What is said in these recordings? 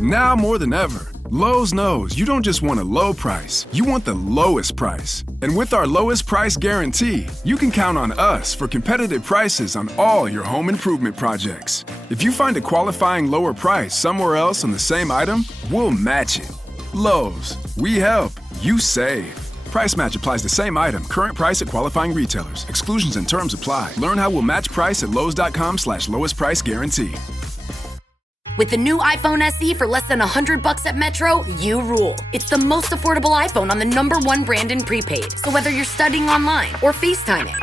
Now more than ever, Lowe's knows you don't just want a low price, you want the lowest price. And with our lowest price guarantee, you can count on us for competitive prices on all your home improvement projects. If you find a qualifying lower price somewhere else on the same item, we'll match it. Lowe's, we help, you save. Price match applies to same item. Current price at qualifying retailers. Exclusions and terms apply. Learn how we'll match price at lowes.com/lowest price guarantee. With the new iPhone SE for less than $100 at Metro, you rule. It's the most affordable iPhone on the #1 brand in prepaid. So whether you're studying online or FaceTiming.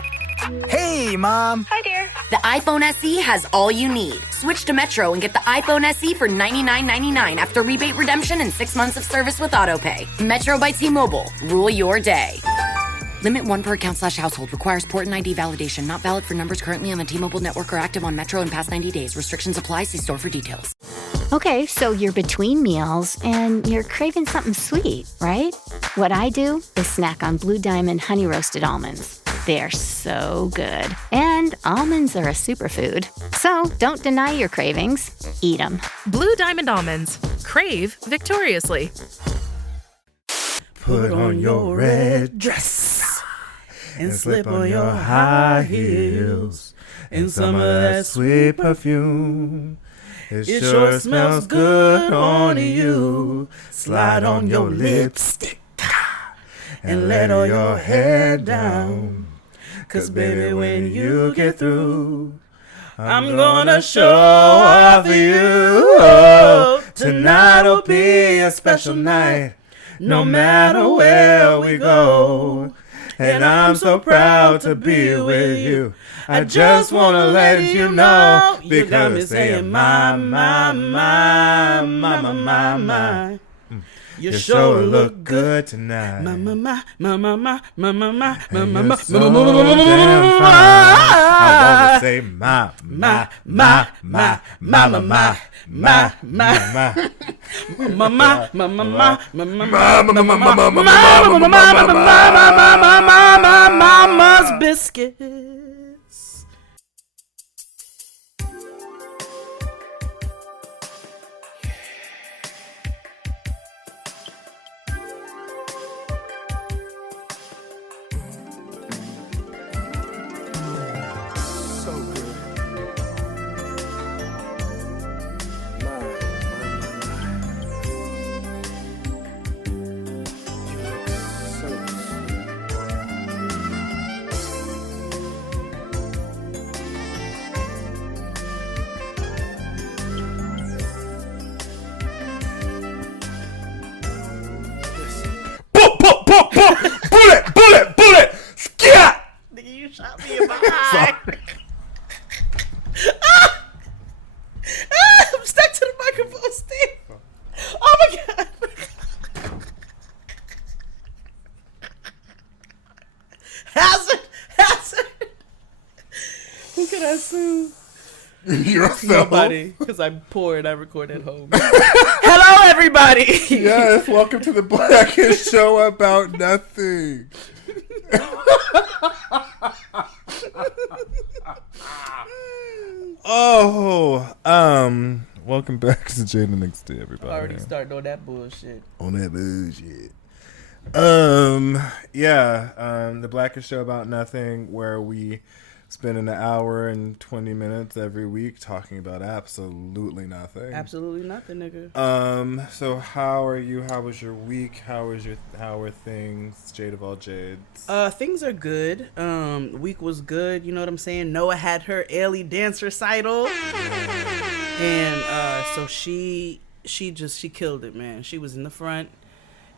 Hey, Mom. Hi, dear. The iPhone SE has all you need. Switch to Metro and get the iPhone SE for $99.99 after rebate redemption and 6 months of service with AutoPay. Metro by T-Mobile. Rule your day. Limit 1 per account/household. Requires port and ID validation. Not valid for numbers currently on the T-Mobile network or active on Metro in past 90 days. Restrictions apply. See store for details. Okay, so you're between meals and you're craving something sweet, right? What I do is snack on Blue Diamond honey roasted almonds. They're so good. And almonds are a superfood. So don't deny your cravings. Eat them. Blue Diamond almonds. Crave victoriously. Put on your red dress and slip on your high heels and some of that sweet perfume. It sure smells good on you. Slide on your lipstick and let all your hair down. 'Cause baby, when you get through, I'm gonna show off for you. Oh, tonight'll be a special night, no matter where we go. And I'm so proud to be with you. I just wanna let you know you got me saying my. You sure look good tonight. My. And you're so damn fine. I wanna say my. Mama's biscuits. Bullet! Scat! Nigga, you shot me in my eye. I'm stuck to the microphone stand. Oh my god. Hazard. Who can I sue? Yourself. Nobody, because I'm poor and I record at home. Hello, everybody. Yes, welcome to the Blackest Show About Nothing. Welcome back to Jaylen XD, everybody. Already starting on that bullshit. The Blackest Show About Nothing, where we spend an hour and 20 minutes every week talking about absolutely nothing. Absolutely nothing, nigga. So how are you? How was your week? How are things? Jade of all Jades. Things are good. Week was good. You know what I'm saying? Noah had her Ailey dance recital. And so she killed it, man. She was in the front.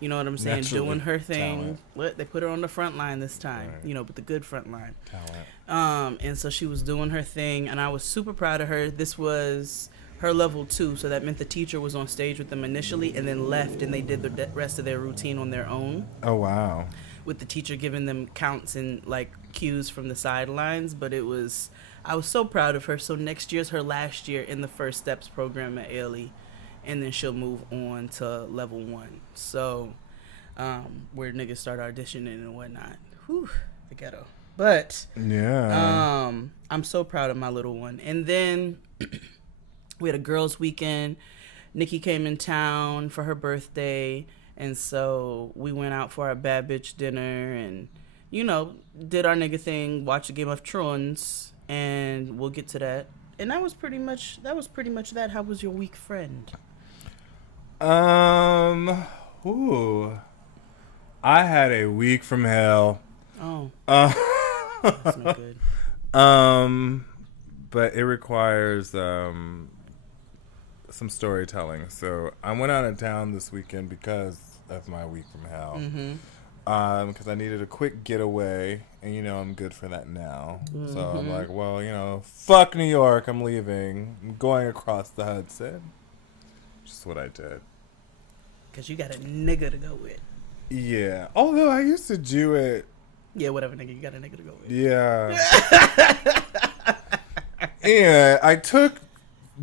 You know what I'm saying? Naturally, doing her thing. talent. What? They put her on the front line this time. Right. You know, but the good front line. Talent. And so she was doing her thing, and I was super proud of her. This was her level 2, so that meant the teacher was on stage with them initially and then left, and they did the rest of their routine on their own. Oh, wow. With the teacher giving them counts and like cues from the sidelines, but I was so proud of her. So next year's her last year in the First Steps program at Ailey, and then she'll move on to level 1. So, where niggas start auditioning and whatnot. Whew, the ghetto. But yeah, I'm so proud of my little one. And then we had a girls' weekend. Nikki came in town for her birthday, and so we went out for our bad bitch dinner and, you know, did our nigga thing, watched a Game of Thrones, and we'll get to that. And that was pretty much that. How was your week, friend? Ooh. I had a week from hell. Oh. That's no good. But it requires some storytelling. So I went out of town this weekend because of my week from hell. Mm-hmm. Because I needed a quick getaway, and you know I'm good for that now. Mm-hmm. So I'm like, well, you know, fuck New York, I'm leaving. I'm going across the Hudson. Just what I did. Because you got a nigga to go with. Yeah. Although I used to do it. Yeah, whatever, nigga. You got a nigga to go with. Yeah. And I took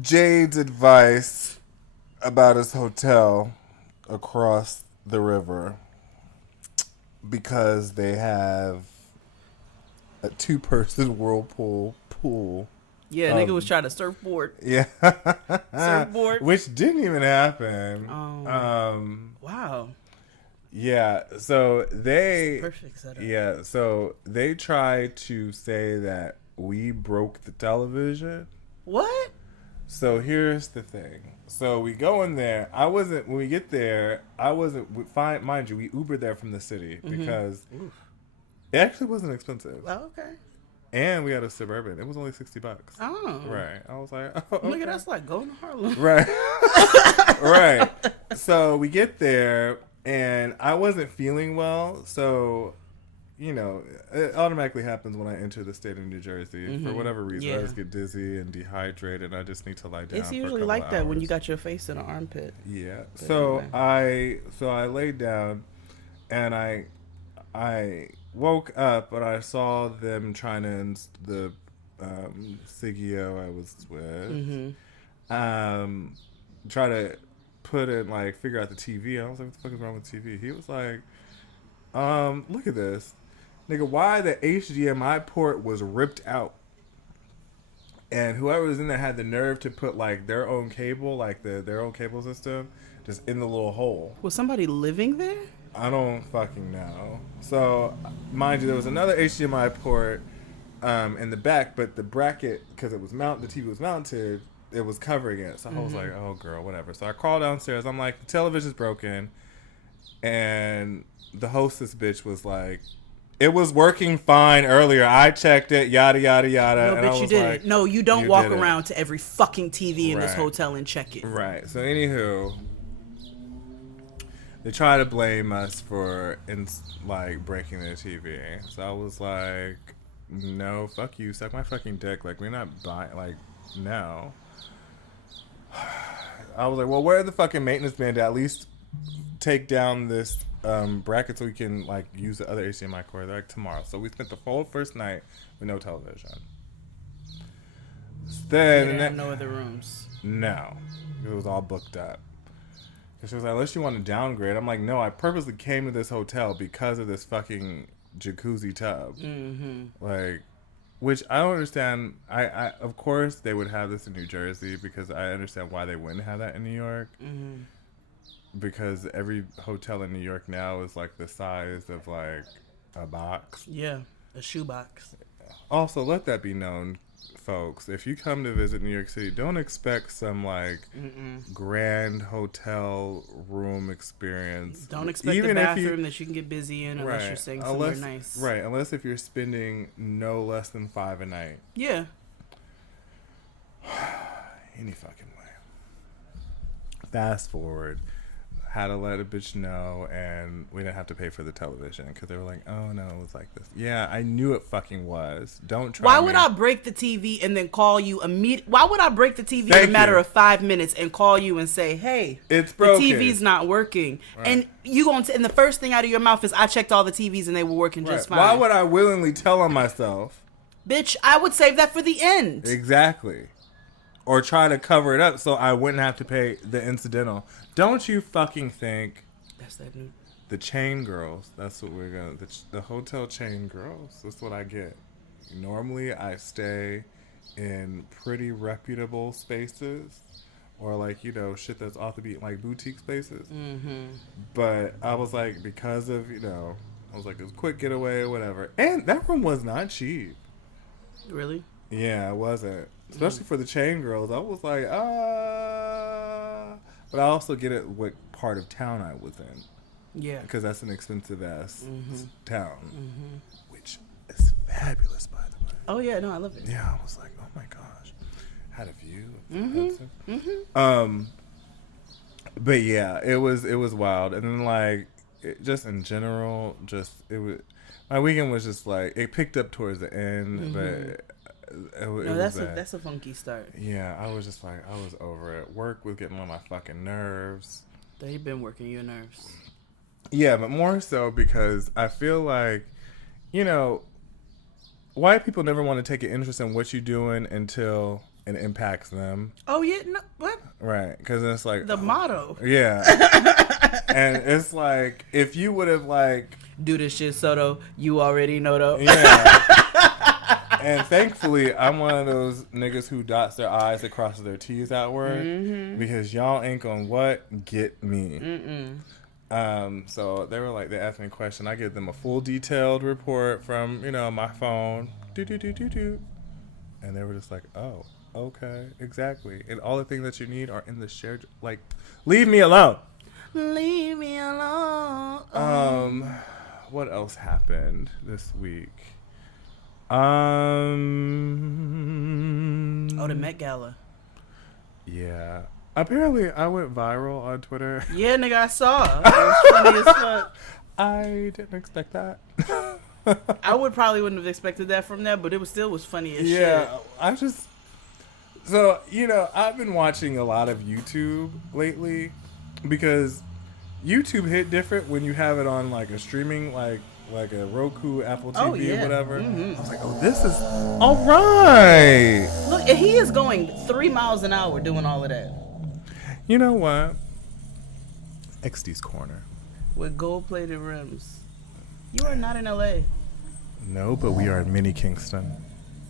Jade's advice about his hotel across the river because they have a 2-person whirlpool pool. Yeah, nigga was trying to surfboard. Yeah. Surfboard. Which didn't even happen. Wow. Yeah, so they... Perfect setup. Yeah, so they tried to say that we broke the television. What? So here's the thing. So we go in there. When we get there, fine, mind you, we Ubered there from the city because it actually wasn't expensive. Oh, okay. And we had a Suburban. It was only $60. Oh. Right. I was like, oh, okay. Nigga, that's like going to Harlem. Right. Right. So we get there, and I wasn't feeling well. So, you know, it automatically happens when I enter the state of New Jersey. For whatever reason, I just get dizzy and dehydrated, and I just need to lie down. It's for a usually couple like that hours. when you got your face in an armpit. Yeah. But So anyway. I laid down, and I woke up, and I saw them trying to the Sigio I was with try to put in, like, figure out the TV. I was like, what the fuck is wrong with the TV? He was like, look at this. Nigga, why the HDMI port was ripped out. And whoever was in there had the nerve to put, like, their own cable, like their own cable system, just in the little hole. Was somebody living there? I don't fucking know. So, mind you, there was another HDMI port in the back, but the bracket, because the TV was mounted, it was covering it. So I was like, oh, girl, whatever. So I crawled downstairs. I'm like, the television's broken. And the hostess bitch was like, it was working fine earlier. I checked it, yada, yada, yada. No, and I bitch, you was didn't. like, No, you don't "You walk didn't." around to every fucking TV in this Right. hotel and check it. Right. So, anywho, they try to blame us for, breaking the TV. So I was like, no, fuck you. Suck my fucking dick. Like, we're not buying, like, no. I was like, well, where are the fucking maintenance man to at least take down this bracket so we can, like, use the other HDMI cord? They're like, tomorrow. So we spent the whole first night with no television. Then They didn't have no other rooms. No. It was all booked up. And she was like, unless you want to downgrade. I'm like, no, I purposely came to this hotel because of this fucking jacuzzi tub. Like, which I don't understand. I of course they would have this in New Jersey because I understand why they wouldn't have that in New York. Because every hotel in New York now is like the size of like a box. Yeah, a shoebox. Also, let that be known, folks. If you come to visit New York City, don't expect some like grand hotel room experience. Don't expect a bathroom that you can get busy in unless you're staying somewhere nice. Right, unless if you're spending no less than $5 a night. Yeah. Any fucking way. Fast forward. Had to let a bitch know, and we didn't have to pay for the television because they were like, oh no, it was like this. Yeah, I knew it fucking was. Don't try Why me. would I break the TV and then call you immediately? Why would I break the TV in a matter of 5 minutes and call you and say, hey, it's broken. The TV's not working. Right. And you and the first thing out of your mouth is, I checked all the TVs and they were working just fine. Why would I willingly tell on myself? Bitch, I would save that for the end. Exactly. Or try to cover it up so I wouldn't have to pay the incidental. Don't you fucking think that's that new the chain girls, that's what we're gonna, the hotel chain girls, that's what I get. Normally I stay in pretty reputable spaces or like, you know, shit that's off the beat, like boutique spaces. But I was like, because of, you know, I was like, it's a quick getaway or whatever. And that room was not cheap. Really? Yeah, it wasn't. Especially for the chain girls. I was like, But I also get it what part of town I was in. Yeah. Because that's an expensive ass town. Which is fabulous, by the way. Oh, yeah. No, I love it. Yeah, I was like, oh my gosh. Had a view. But yeah, it was wild. And then like, just in general, my weekend was just like, it picked up towards the end, but that's a funky start. Yeah, I was just like, I was over it. Work was getting on my fucking nerves. They've been working your nerves. Yeah, but more so because I feel like, you know, white people never want to take an interest in what you're doing until it impacts them. Oh, yeah? No, what? Right, because it's like... The motto. Yeah. And it's like, if you would have like... Do this shit, Soto. You already know, though. Yeah. And thankfully, I'm one of those niggas who dots their I's and crosses their T's outward. Because y'all ain't gonna what? Get me. So they were like, they asked me a question. I give them a full detailed report from, you know, my phone. And they were just like, oh, okay, exactly. And all the things that you need are in the shared, like, leave me alone. Leave me alone. What else happened this week? The Met Gala. Yeah. Apparently, I went viral on Twitter. Yeah, nigga, I saw. It was funny as fuck. I didn't expect that. I wouldn't have expected that from that, but it was funny as shit. Yeah, so, you know, I've been watching a lot of YouTube lately because YouTube hit different when you have it on like a streaming, like a Roku, Apple TV, or whatever. I was like, oh, this is all right. Look, he is going 3 miles an hour doing all of that. You know what? XD's Corner. With gold-plated rims. You are not in LA. No, but we are in mini Kingston.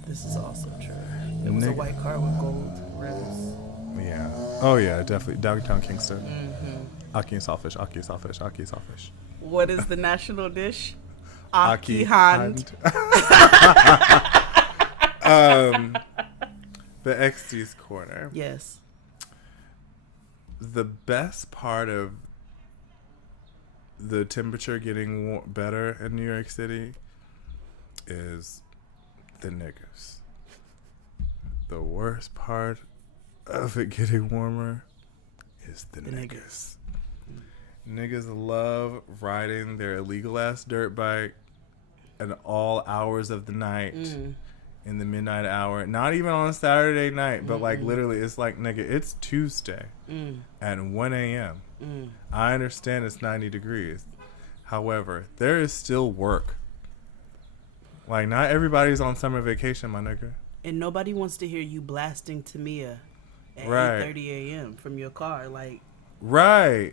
This is also true. It was a white car with gold rims. Yeah. Oh, yeah, definitely. Downtown Kingston. Aki and Sawfish. What is the national dish? Aki hand. The XD's Corner. Yes. The best part of the temperature getting better in New York City is the niggas. The worst part of it getting warmer is the niggas. Niggas love riding their illegal ass dirt bike at all hours of the night. In the midnight hour. Not even on a Saturday night, but like literally it's like, nigga, it's Tuesday at 1 a.m. I understand it's 90 degrees. However, there is still work. Like, not everybody's on summer vacation, my nigga. And nobody wants to hear you blasting Tamia at 8:30 a.m. from your car. Like, right.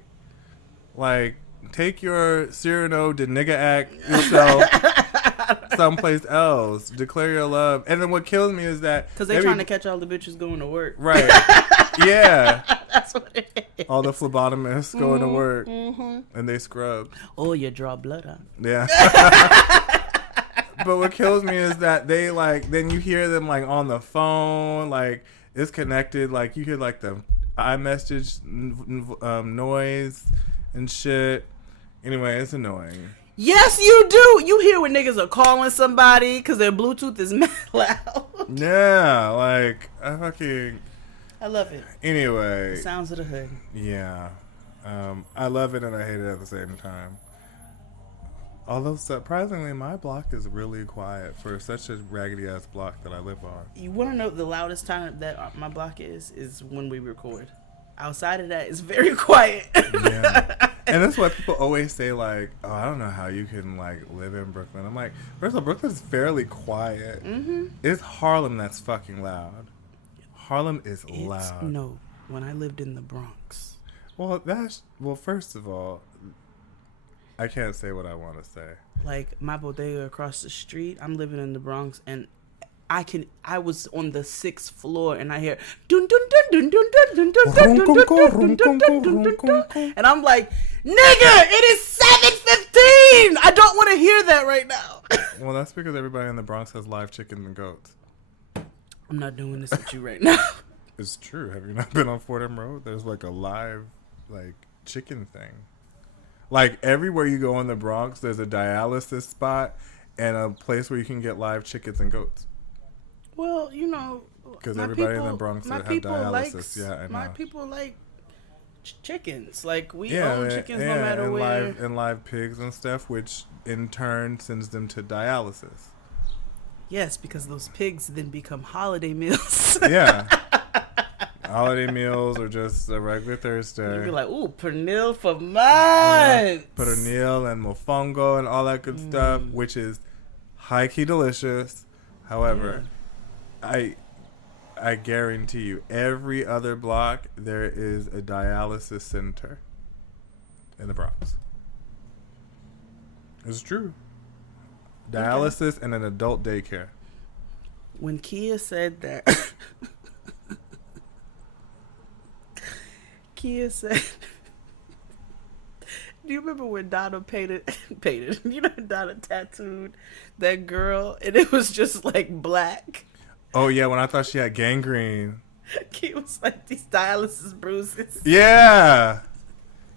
Like, take your Cyrano de nigga act yourself someplace else. Declare your love. And then what kills me is that... Because they're trying to catch all the bitches going to work. Right. Yeah. That's what it is. All the phlebotomists going to work. And they scrub. Oh, you draw blood on. Yeah. But what kills me is that they, like... Then you hear them, like, on the phone. Like, it's connected. Like, you hear, like, the iMessage noise and shit. Anyway, it's annoying. Yes, you do. You hear when niggas are calling somebody because their Bluetooth is mad loud. Yeah, like, I love it. Anyway. The sounds of the hood. Yeah. I love it and I hate it at the same time. Although, surprisingly, my block is really quiet for such a raggedy-ass block that I live on. You want to know the loudest time that my block is when we record. Outside of that, it's very quiet. Yeah. And that's why people always say, like, oh, I don't know how you can, like, live in Brooklyn. I'm like, first of all, Brooklyn's fairly quiet. It's Harlem that's fucking loud. Harlem is loud. No, when I lived in the Bronx. Well, first of all, I can't say what I want to say. Like, my bodega across the street, I'm living in the Bronx, and I was on the 6th floor and I hear dun dun dun dun dun dun dun dun dun dun dun dun dun dun, and I'm like, nigga, it is 7:15. I don't want to hear that right now. Well, that's because everybody in the Bronx has live chickens and goats. I'm not doing this with you right now. It's true. Have you not been on Fordham Road? There's like a live chicken thing. Like everywhere you go in the Bronx, there's a dialysis spot and a place where you can get live chickens and goats. Well, you know, because everybody in the Bronx that have dialysis. Yeah, I know. My people like chickens. Like we yeah, own chickens no matter where. And live pigs and stuff, which in turn sends them to dialysis. Yes, because those pigs then become holiday meals. Yeah. Holiday meals or just a regular Thursday. You'd be like, ooh, pernil for months. Pernil and mofongo and all that good stuff, which is high-key delicious. However, I guarantee you, every other block, there is a dialysis center in the Bronx. It's true. Dialysis and an adult daycare. When Kia said that... Kia said, do you remember when Donna painted, you know, Donna tattooed that girl and it was just like black? Oh, yeah, when I thought she had gangrene. Kia was like, these dialysis bruises. Yeah.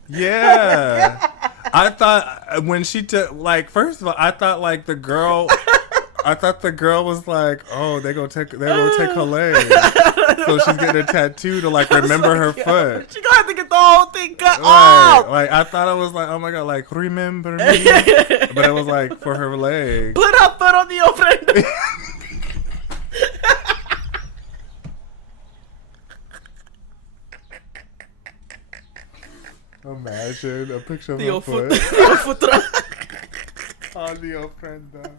Yeah. I thought when she took, first of all, I thought the girl was like, oh, they're gonna take her leg. So she's getting a tattoo to remember her foot. She gonna have to get the whole thing cut off. I thought it was oh my god, remember me. But it was for her leg. Put her foot on the ofrenda. Imagine a picture of the her foot. On the ofrenda.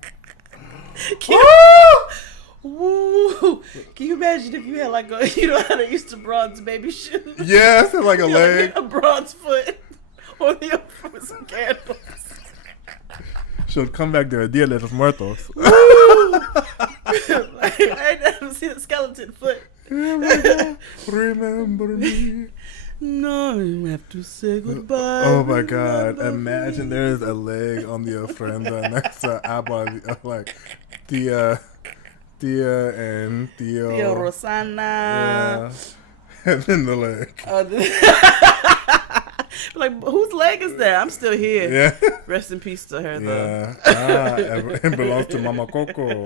Woo! Can you imagine if you had you know how they used to bronze baby shoes? Yes, a leg. A bronze foot on the ofrenda with some candles. She'll come back there, Dia de los Muertos. I never seen a skeleton foot. Remember me. No, you have to say goodbye. Oh my god. Imagine there's a leg on the ofrenda and that's Abba, Tia and Theo. Tia Rosana. Yeah. And then the leg. Whose leg is that? I'm still here. Yeah. Rest in peace to her, though. Yeah. It belongs to Mama Coco.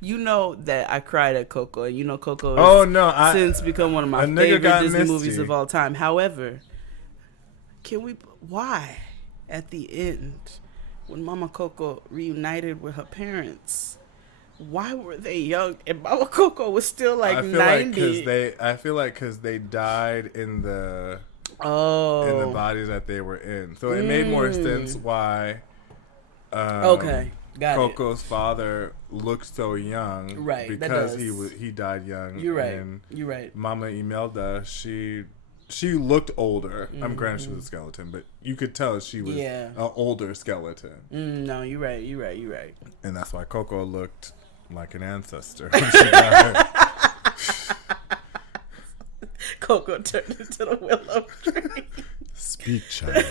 You know that I cried at Coco, and you know Coco has since become one of my favorite Disney movies of all time. However, why at the end, when Mama Coco reunited with her parents, why were they young and Mama Coco was still 90? I feel like because they died in the bodies that they were in, so it made more sense why. Okay. Coco's father looked so young, right? Because he died young. You're right. And You're right. Mama Imelda, she looked older. I'm granted she was a skeleton, but you could tell she was an older skeleton. No, you're right. You're right. And that's why Coco looked like an ancestor when she died. Coco turned into the willow tree. Speak, child.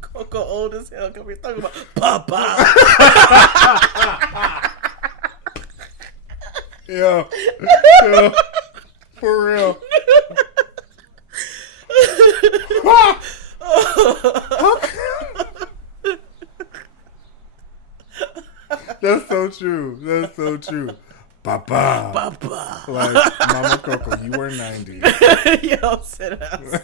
Coco old as hell. Come here talking about Papa. Yo, for real. That's so true. Papa. Mama Coco, you were 90. Yo, sit down.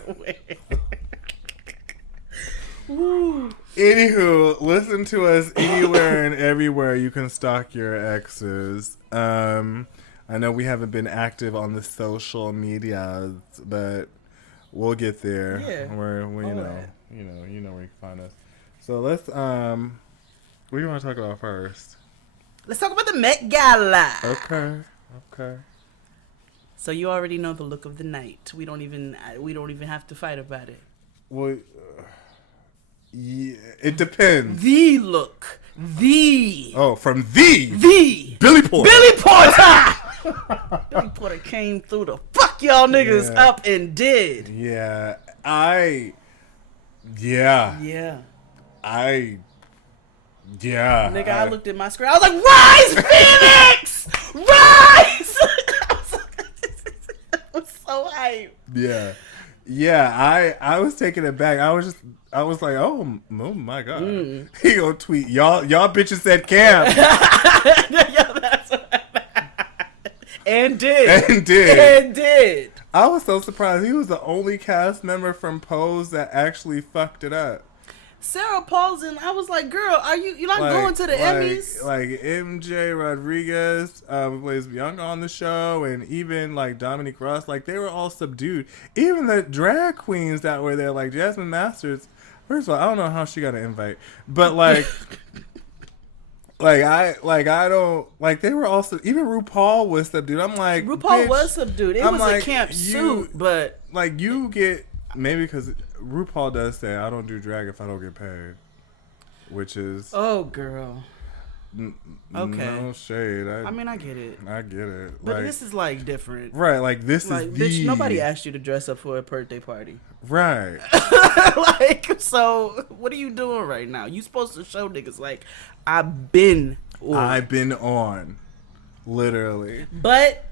Anywho, listen to us anywhere and everywhere you can stalk your exes. I know we haven't been active on the social medias, but we'll get there. Yeah. Where you know where you can find us. So let's what do you want to talk about first? Let's talk about the Met Gala. Okay. So you already know the look of the night. We don't even have to fight about it. Well, Yeah, it depends. The look. The. Oh, from the Billy Porter. Billy Porter. Billy Porter came through to fuck y'all niggas up and did. Yeah. Yeah. Nigga, I looked at my screen. I was like, "Rise, Phoenix! Rise!" I was so hyped. Yeah. I was taken aback. I was like, oh my god. He gonna tweet y'all bitches said camp. Yeah, that's what and did. I was so surprised. He was the only cast member from Pose that actually fucked it up. Sarah Paulson, I was like, girl, you're not going to the Emmys? Like MJ Rodriguez, who plays Bianca on the show, and even like Dominique Ross, like they were all subdued. Even the drag queens that were there, like Jasmine Masters. First of all, I don't know how she got an invite, but like, I don't like they were also even RuPaul was subdued. I'm like RuPaul was subdued. It was like, a camp suit, but like you get maybe because RuPaul does say I don't do drag if I don't get paid, which is girl. Okay. No shade. I mean, I get it. I get it. But this is like different, right? Like this like, is bitch, nobody asked you to dress up for a birthday party, right? Like, so what are you doing right now? You supposed to show niggas like I've been on, literally. But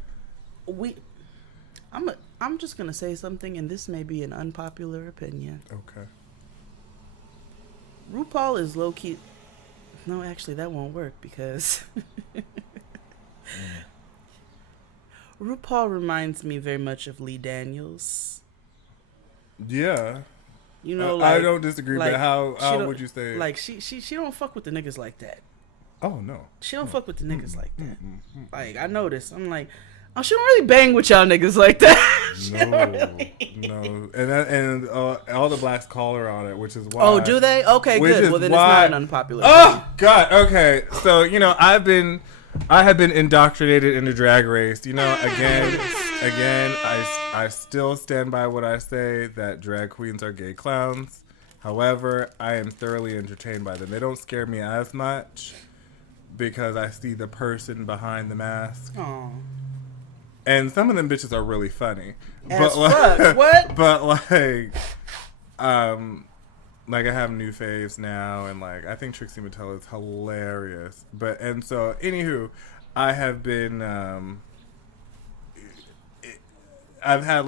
I'm just gonna say something, and this may be an unpopular opinion. Okay. RuPaul is low key. No, actually, that won't work because RuPaul reminds me very much of Lee Daniels. Yeah. You know, like, I don't disagree, but how would you say? Like she don't fuck with the niggas like that. Oh no. She don't fuck with the niggas like that. Like I noticed. I'm like, oh, she don't really bang with y'all niggas like that. No. And all the blacks call her on it, which is why. Oh, do they? Okay, good. Well, then it's not an unpopular opinion. God. Okay. So, I have been indoctrinated into Drag Race. Again, I still stand by what I say that drag queens are gay clowns. However, I am thoroughly entertained by them. They don't scare me as much because I see the person behind the mask. Aww. And some of them bitches are really funny. As fuck. What? But I have new faves now, and I think Trixie Mattel is hilarious. And so anywho, I have been I've had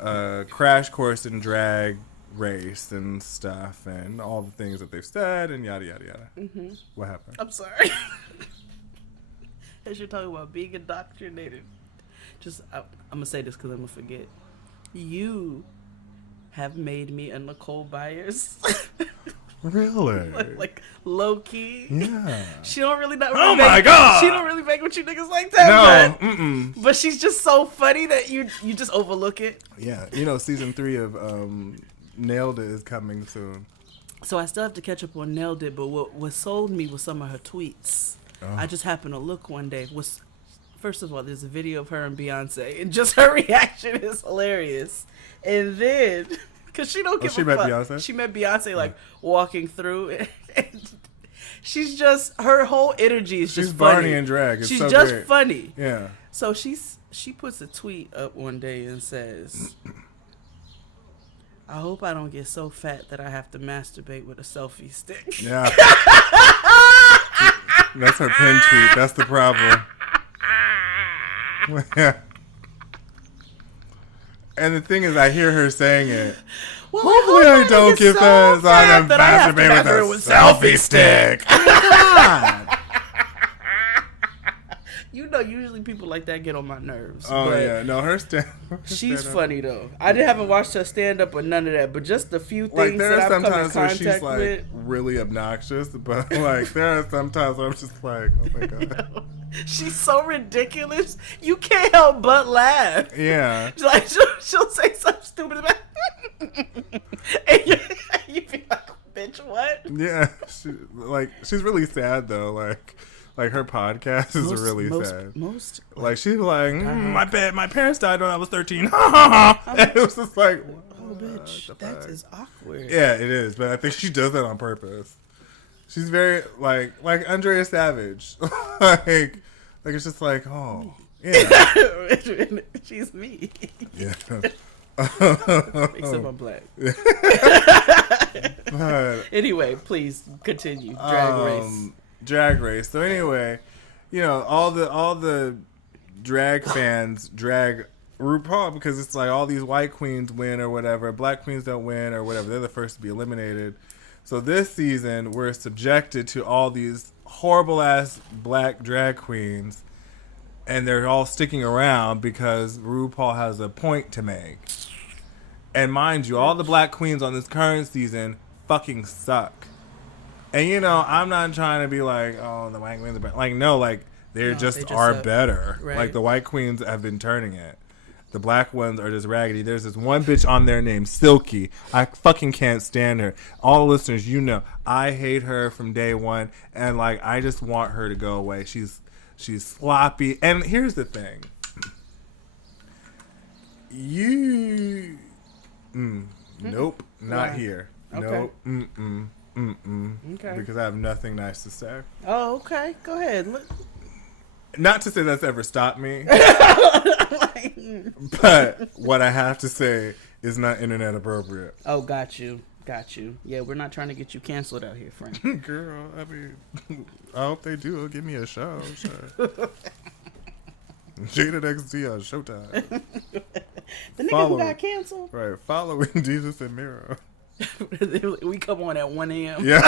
a crash course in drag race and stuff, and all the things that they've said, and yada yada yada. Mm-hmm. What happened? I'm sorry. As you're talking about being indoctrinated, I'm gonna say this because I'm gonna forget. You have made me a Nicole Byers. Really? like low key. Yeah. She don't really not. Oh my god. She don't really make with you niggas like that. No. But she's just so funny that you just overlook it. Yeah. Season 3 of Nailed It is coming soon. So I still have to catch up on Nailed It, but what sold me was some of her tweets. Oh. I just happened to look one day. First of all, there's a video of her and Beyonce, and just her reaction is hilarious. And then, because she don't give a fuck. Beyonce? She met Beyonce, walking through. And she's just, her whole energy is just funny. She's Barney in drag. It's she's so just great. funny. Yeah. So she puts a tweet up one day and says, I hope I don't get so fat that I have to masturbate with a selfie stick. Yeah. That's her pin tweet. That's the problem. And the thing is, I hear her saying it. Well, hopefully I don't get fat so I can masturbate with a selfie stick. Oh my God. Usually people like that get on my nerves. Oh, yeah. No, her she's funny, though. I haven't watched her stand-up or none of that, but just the few things that I've come in contact with. Really obnoxious, but, there are some times where I'm just like, oh, my God. She's so ridiculous. You can't help but laugh. Yeah. She'll say something stupid about and you be like, bitch, what? Yeah. She's really sad, though. Her podcast is really sad. She's like, my parents died when I was 13. And it was just like, bitch, that is awkward. Yeah, it is, but I think she does that on purpose. She's very like Andrea Savage, like it's just like, oh yeah, she's me. yeah. Except I'm black. But anyway, please continue. Drag race. So anyway, all the drag fans drag RuPaul because it's like all these white queens win or whatever, black queens don't win or whatever. They're the first to be eliminated. So this season, we're subjected to all these horrible-ass black drag queens, and they're all sticking around because RuPaul has a point to make. And mind you, all the black queens on this current season fucking suck. And, I'm not trying to be like, oh, the white queens are better. Like, no, like, they just are better. Right. Like, the white queens have been turning it. The black ones are just raggedy. There's this one bitch on there named Silky. I fucking can't stand her. All the listeners, I hate her from day one, and like I just want her to go away. She's sloppy. And here's the thing. Nope, not here. Okay. Nope. Okay. Because I have nothing nice to say. Oh, okay. Go ahead. Look. Not to say that's ever stopped me. But what I have to say is not internet appropriate. Oh, got you. Yeah, we're not trying to get you canceled out here, friend. Girl, I mean, I hope they do. Give me a show. Sure. Jada XD on Showtime. The nigga who got canceled? Right. Following Jesus and Miro. We come on at 1 a.m. Yeah.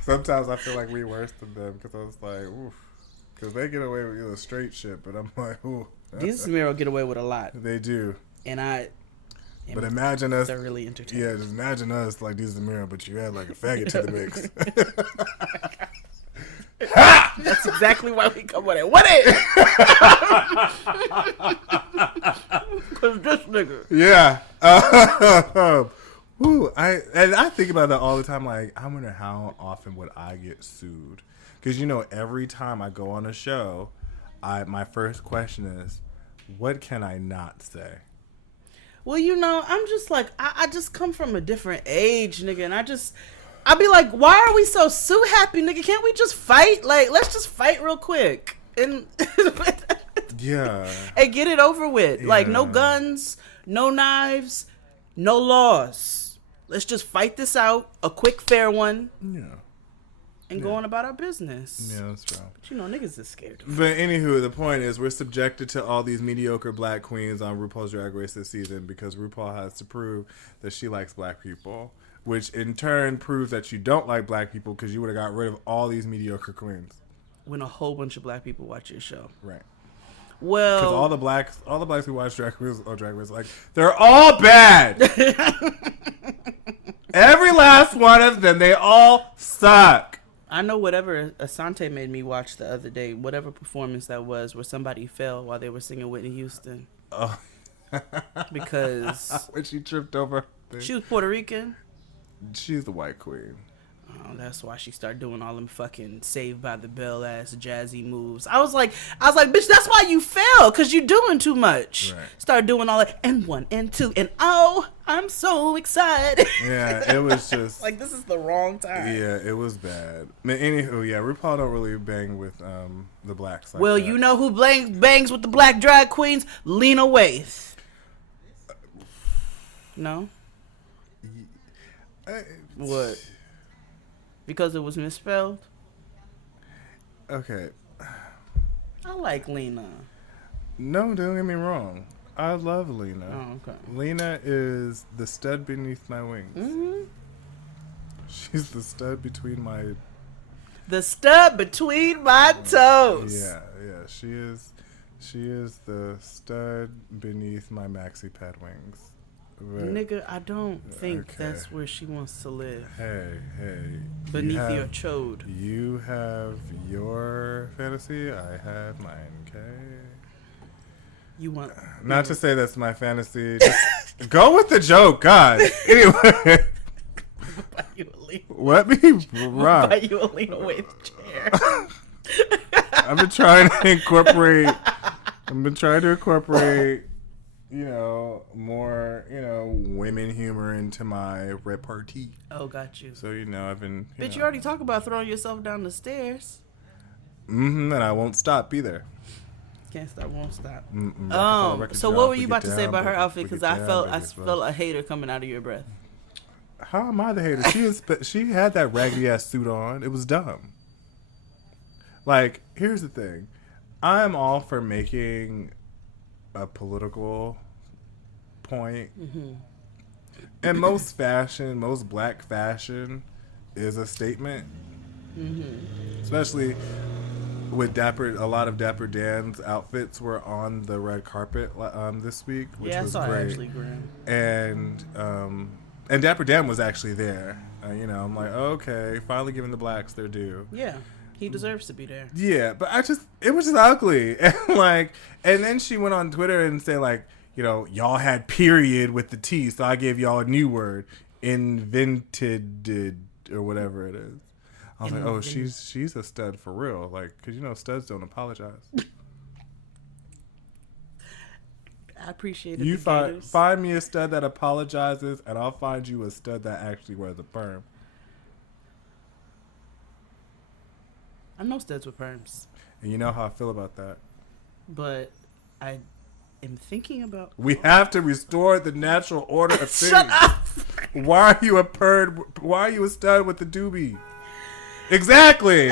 Sometimes I feel like we worse than them because I was like, oof. Because they get away with straight shit, but I'm like, ooh. Jesus and Miro get away with a lot. They do. But imagine us. They're really entertaining. Yeah, just imagine us like Jesus and Miro, but you add like a faggot to the mix. That's exactly why we come on it. What is? Because this nigga. Yeah. I think about that all the time. Like, I wonder how often would I get sued? Because every time I go on a show, my first question is, what can I not say? Well, I'm just like, I just come from a different age, nigga, and I'd be like, why are we so sue happy, nigga? Can't we just fight? Like, let's just fight real quick and yeah, and get it over with. Yeah. Like, no guns, no knives, no laws. Let's just fight this out, a quick, fair one. Yeah. And go on about our business. Yeah, that's true. But niggas is scared. But anywho, the point is we're subjected to all these mediocre black queens on RuPaul's Drag Race this season because RuPaul has to prove that she likes black people, which in turn proves that you don't like black people because you would have got rid of all these mediocre queens. When a whole bunch of black people watch your show. Right. Well, because all the blacks who watch Drag Race, like, they're all bad. Every last one of them, they all suck. I know whatever Asante made me watch the other day, whatever performance that was where somebody fell while they were singing Whitney Houston. Oh. Because when she tripped over. She was Puerto Rican. She's the white queen. Oh, that's why she started doing all them fucking Saved by the Bell ass jazzy moves. I was like, bitch, that's why you fell, because you're doing too much. Right. Start doing all that, and 1 and 2, and oh, I'm so excited. Yeah, it was just like, this is the wrong time. Yeah, it was bad. Anywho, yeah, RuPaul don't really bang with the blacks. Like well, that. You know who bangs with the black drag queens? Lena Waithe. No. What? Because it was misspelled? Okay. I like Lena. No, don't get me wrong. I love Lena. Oh, okay. Lena is the stud beneath my wings. Mm-hmm. She's the stud between my... The stud between my toes. Yeah. She is the stud beneath my maxi pad wings. But, nigga, I don't think that's where she wants to live. Hey. Beneath your chode. You have your fantasy, I have mine, okay? You want... Not to say that's my fantasy. Just go with the joke, God. Anyway. Buy you a Lena. Let me rock. Buy you a Lena Waithe chair. I've been trying to incorporate more, women humor into my repartee. Oh, got you. So, I've been... Bitch, you already talked about throwing yourself down the stairs. And I won't stop either. Can't stop, won't stop. So what were you about to say about her outfit? Because I felt a hater coming out of your breath. How am I the hater? She had that raggedy ass suit on. It was dumb. Like, here's the thing. I'm all for making a political point. Mm-hmm. And most black fashion is a statement. Mm-hmm. Especially with a lot of Dapper Dan's outfits were on the red carpet this week, which was great. Ashley Graham. And Dapper Dan was actually there. I'm like, okay, finally giving the blacks their due. Yeah, he deserves to be there. Yeah, but it was just ugly. And then she went on Twitter and said like, y'all had period with the T, so I gave y'all a new word, invented or whatever it is. I was like, oh, she's a stud for real. Like, because, studs don't apologize. I appreciate it. You find me a stud that apologizes, and I'll find you a stud that actually wears a perm. I know studs with perms. And you know how I feel about that. But I am thinking about... We have to restore the natural order of things. Shut up! Why are you a perm? Why are you a stud with the doobie? Exactly.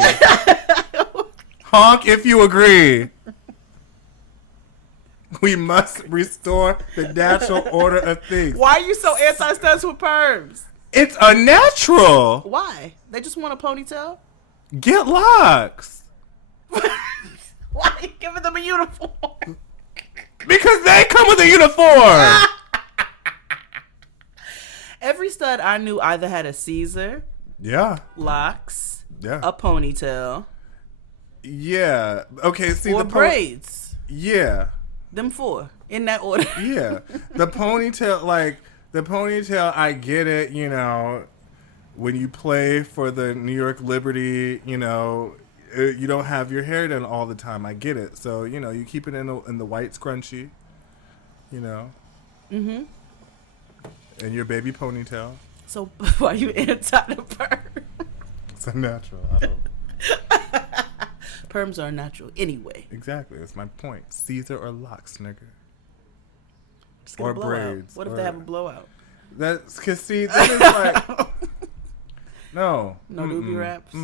Honk if you agree. We must restore the natural order of things. Why are you so anti-studs with perms? It's unnatural. Why? They just want a ponytail? Get locks. Why are you giving them a uniform? Because they come with a uniform. Every stud I knew either had a Caesar, locks, a ponytail, okay, see, or braids. Yeah. Them four, in that order. Yeah. The ponytail, I get it, when you play for the New York Liberty, you don't have your hair done all the time. I get it. So, you keep it in the white scrunchie, Mm-hmm. And your baby ponytail. So, why are you anti the perm? It's unnatural. I don't... Perms are natural anyway. Exactly. That's my point. Caesar or locks, nigga. Or braids. What if they have a blowout? That's because that is like no doobie wraps.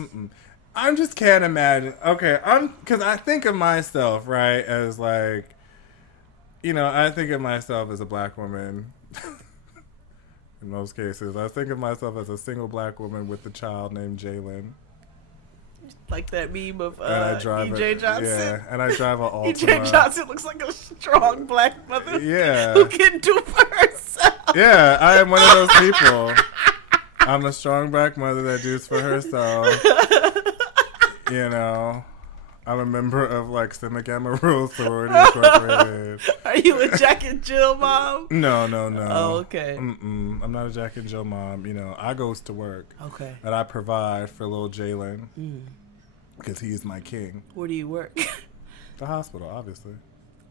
I just can't imagine. Okay, because I think of myself right as like, I think of myself as a black woman. In most cases, I think of myself as a single black woman with a child named Jaylen. Like that meme of E.J. Johnson. Yeah, and I drive an Altima. E.J. Johnson looks like a strong black mother. Yeah. Who can do for herself. Yeah, I am one of those people. I'm a strong black mother that does for herself. I'm a member of Sigma Gamma Rho Sorority Incorporated. Are you a Jack and Jill mom? No. Oh, okay. I'm not a Jack and Jill mom. I goes to work. Okay. And I provide for little Jaylen. Because he is my king. Where do you work? The hospital, obviously.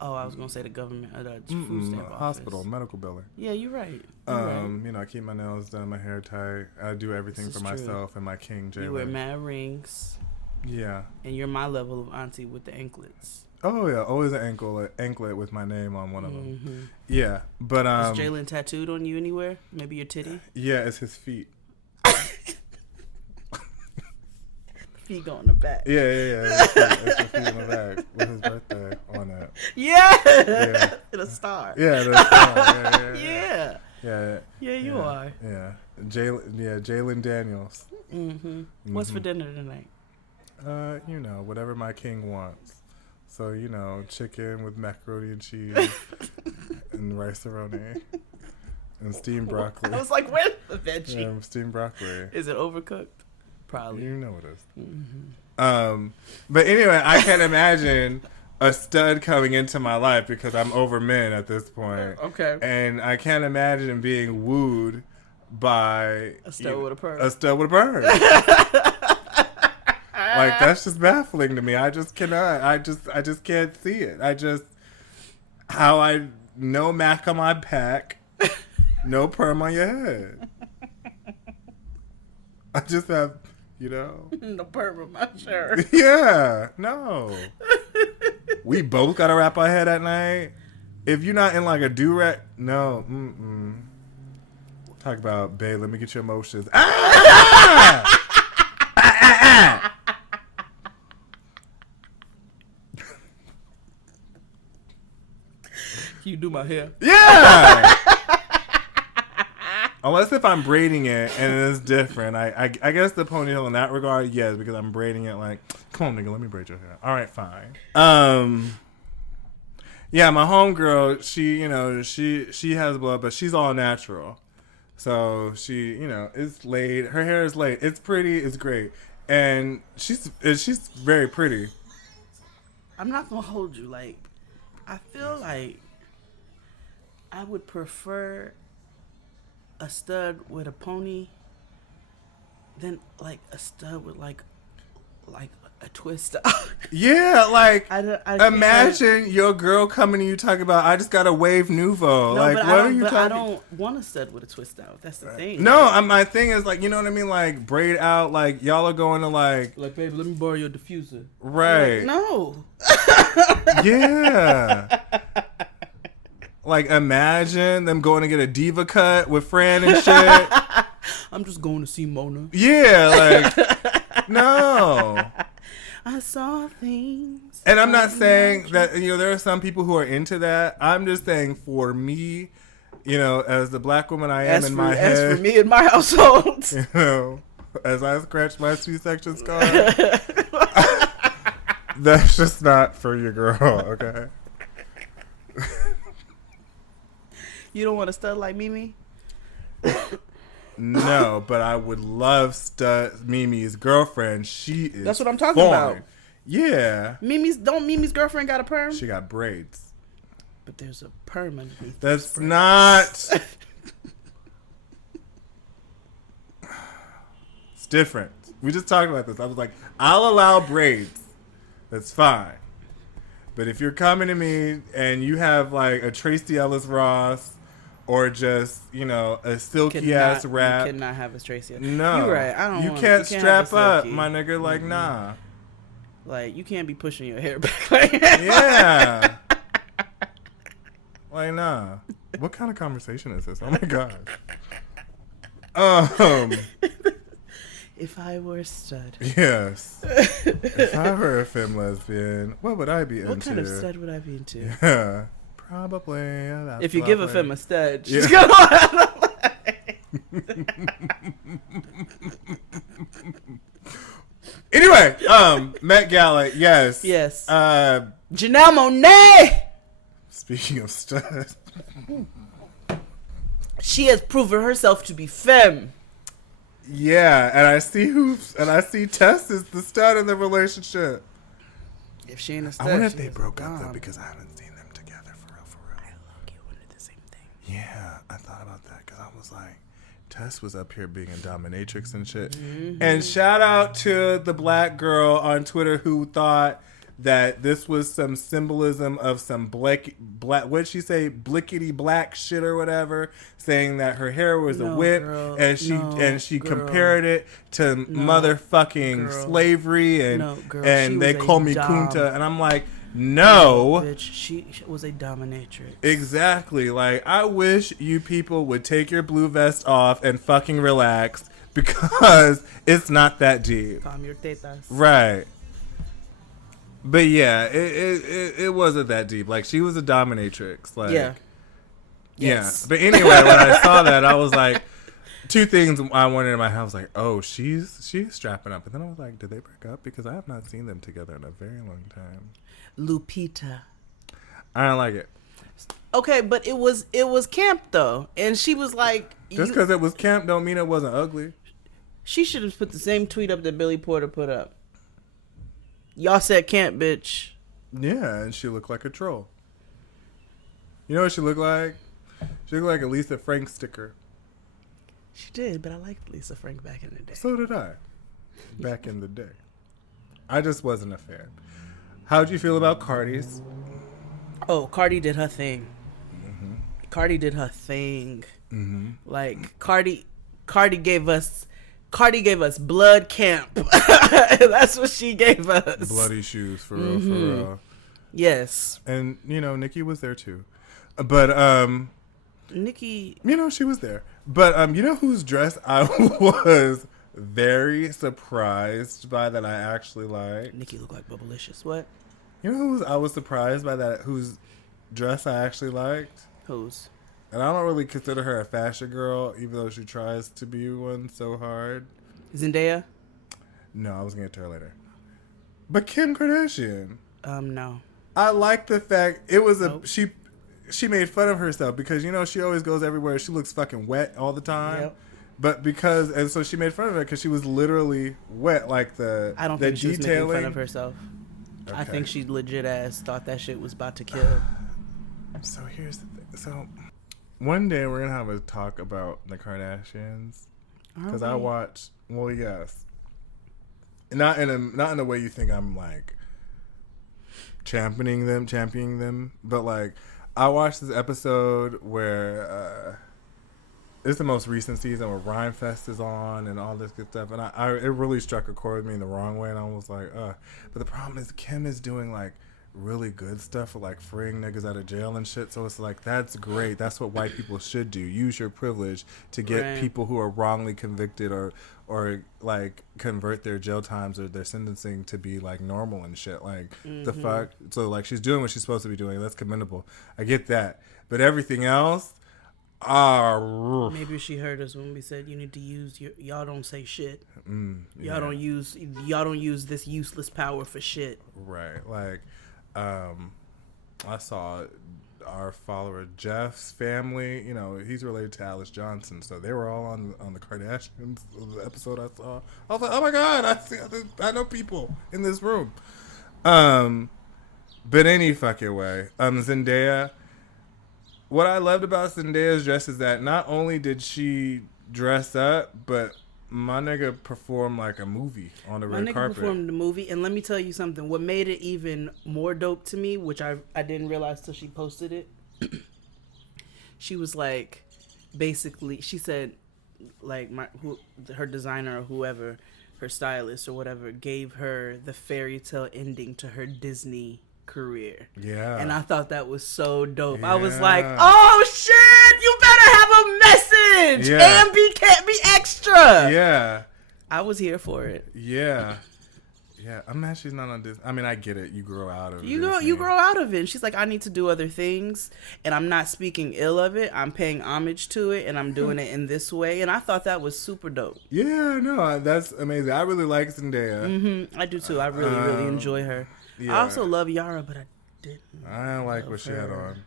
Oh, I was going to say the government. The food stamp office. Hospital, medical billing. Yeah, you're right. I keep my nails done, my hair tight. I do everything for myself and my king, Jaylen. You wear mad rings. Yeah. And you're my level of auntie with the anklets. Oh, yeah. Always an anklet with my name on one of them. Yeah. But, is Jaylen tattooed on you anywhere? Maybe your titty? Yeah, it's his feet. Feet go in the back. Yeah. It's the feet in the back with his birthday on it. Yeah. And a star. Yeah, the star. Yeah. Yeah, you are. Yeah. Jaylen Daniels. What's for dinner tonight? Whatever my king wants. So, chicken with macaroni and cheese and rice-a-roni and steamed broccoli. I was like, where's the veggie? Yeah, steamed broccoli. Is it overcooked? Probably. You know it is. But anyway, I can't imagine a stud coming into my life because I'm over men at this point. Okay. And I can't imagine being wooed by a stud with a perm. That's just baffling to me. I just cannot. I just can't see it. no Mac on my back, no perm on your head. I just have, no perm on my shirt. Yeah, no. We both gotta wrap our head at night. If you're not in like a do-rag, no. Talk about, babe, let me get your emotions. Can you do my hair? Yeah. Unless if I'm braiding it and it's different. I guess the ponytail in that regard, yes, because I'm braiding it like, come on, nigga, let me braid your hair. All right, fine. Yeah, my homegirl, she has blood, but she's all natural. So she, is laid. Her hair is laid. It's pretty. It's great. And she's very pretty. I'm not going to hold you. Like, I feel like I would prefer a stud with a pony than like a stud with like a twist. Yeah, like I imagine your girl coming to you talking about, I just got a wave nouveau. No, like, what are you talking? I don't want a stud with a twist out. That's the thing. No, my thing is like, you know what I mean? Like braid out. Like y'all are going to like, baby, let me borrow your diffuser. Right? Like, no. Yeah. Like imagine them going to get a diva cut with Fran and shit. I'm just going to see Mona. Yeah, like no. I saw things. And I'm not saying that, there are some people who are into that. I'm just saying for me, as the black woman I am in my head. As for me in my household. As I scratch my C-section scar. That's just not for your girl, okay? You don't want a stud like Mimi? No, but I would love Mimi's girlfriend. She is. That's what I'm talking about. Yeah. Mimi's girlfriend got a perm? She got braids. But there's a perm underneath. That's not. It's different. We just talked about this. I was like, I'll allow braids. That's fine. But if you're coming to me and you have like a Tracy Ellis Ross or just, a silky ass wrap. You cannot have a Tracy. No. You're right. I don't You want can't strap up, silky. my nigga. Like, nah. Like, you can't be pushing your hair back like Yeah. Like, nah. What kind of conversation is this? Oh my god. If I were a stud. Yes. If I were a femme lesbian, what would I be into? What kind of stud would I be into? Yeah. Probably. If you give a femme a stud, she's yeah. gonna Anyway, Met Gala, yes. Yes. Janelle Monáe. Speaking of studs. She has proven herself to be femme. Yeah, and I see Tess is the stud in the relationship. If she ain't a stud, I wonder if they broke up though, because I haven't seen them together for real. I low-key wondered the same thing. Yeah, I thought about that because I was like, Tess was up here being a dominatrix and shit. Mm-hmm. And shout out to the black girl on Twitter who thought that this was some symbolism of some black what'd she say, blickety black shit or whatever, saying that her hair was a whip, girl, and she compared it to motherfucking slavery and they call me Kunta, and I'm like, no, bitch, she was a dominatrix. Exactly. Like, I wish you people would take your blue vest off and fucking relax because it's not that deep. Calm your tetas. Right. But yeah, it wasn't that deep. Like, she was a dominatrix. Like, yeah. Yes. Yeah. But anyway, when I saw that, I was like, two things I wanted in my head. I was like, oh, she's strapping up. And then I was like, did they break up? Because I have not seen them together in a very long time. Lupita. I don't like it. Okay, but it was camp though, and she was like, just because it was camp don't mean it wasn't ugly. She should have put the same tweet up that Billy Porter put up. Y'all said camp, bitch. Yeah, and she looked like a troll. You know what she looked like? She looked like a Lisa Frank sticker. She did, but I liked Lisa Frank back in the day. So did I. Back in the day. I just wasn't a fan. How'd you feel about Cardi's? Oh, Cardi did her thing. Cardi did her thing. Mm-hmm. Like Cardi gave us blood camp. That's what she gave us. Bloody shoes, for real, for real. Yes. And, Nikki was there too. But, Nikki, she was there. But, whose dress I was very surprised by that I actually liked? Nikki looked like Bubblicious. What? You know who I was surprised by that, whose dress I actually liked? Whose? And I don't really consider her a fashion girl, even though she tries to be one so hard. Zendaya? No, I was going to get to her later. But Kim Kardashian. No. I like the fact it was she made fun of herself because, she always goes everywhere. She looks fucking wet all the time. Yep. But and so she made fun of her because she was literally wet, like I don't think she was making fun of herself. Okay. I think she legit ass thought that shit was about to kill. So here's the thing. So one day we're gonna have a talk about the Kardashians because I watched. Well, yes, not in a way you think I'm like championing them, but like I watched this episode where it's the most recent season where Rhyme Fest is on and all this good stuff, and it really struck a chord with me in the wrong way, and I was like, But the problem is Kim is doing like really good stuff for like freeing niggas out of jail and shit. So it's like, that's great. That's what white people should do. Use your privilege to get people who are wrongly convicted or like convert their jail times or their sentencing to be like normal and shit. Like the fuck. So like she's doing what she's supposed to be doing. That's commendable. I get that. But everything else, maybe she heard us when we said you need to use y'all don't say shit. Yeah. Y'all don't use this useless power for shit. Right. Like I saw our follower Jeff's family, he's related to Alice Johnson, so they were all on the Kardashians, the episode I saw. I was like, oh my god, I know people in this room. But any fucking way, Zendaya, what I loved about Zendaya's dress is that not only did she dress up, but my nigga performed like a movie on the red carpet. My nigga performed the movie, and let me tell you something. What made it even more dope to me, which I didn't realize till she posted it, she was like, basically, she said, like, her designer or whoever, her stylist or whatever, gave her the fairy tale ending to her Disney career. Yeah. And I thought that was so dope. Yeah. I was like, oh shit, you better have a message. Yeah. Can't be extra. Yeah. I was here for it. Yeah. Yeah. I'm mad she's not on Disney. I mean, I get it. You grow out of it. You grow out of it. And she's like, I need to do other things. And I'm not speaking ill of it. I'm paying homage to it. And I'm doing it in this way. And I thought that was super dope. Yeah, no, that's amazing. I really like Zendaya. I do too. I really enjoy her. Yeah. I also love Yara, but I didn't. I didn't like what she had on.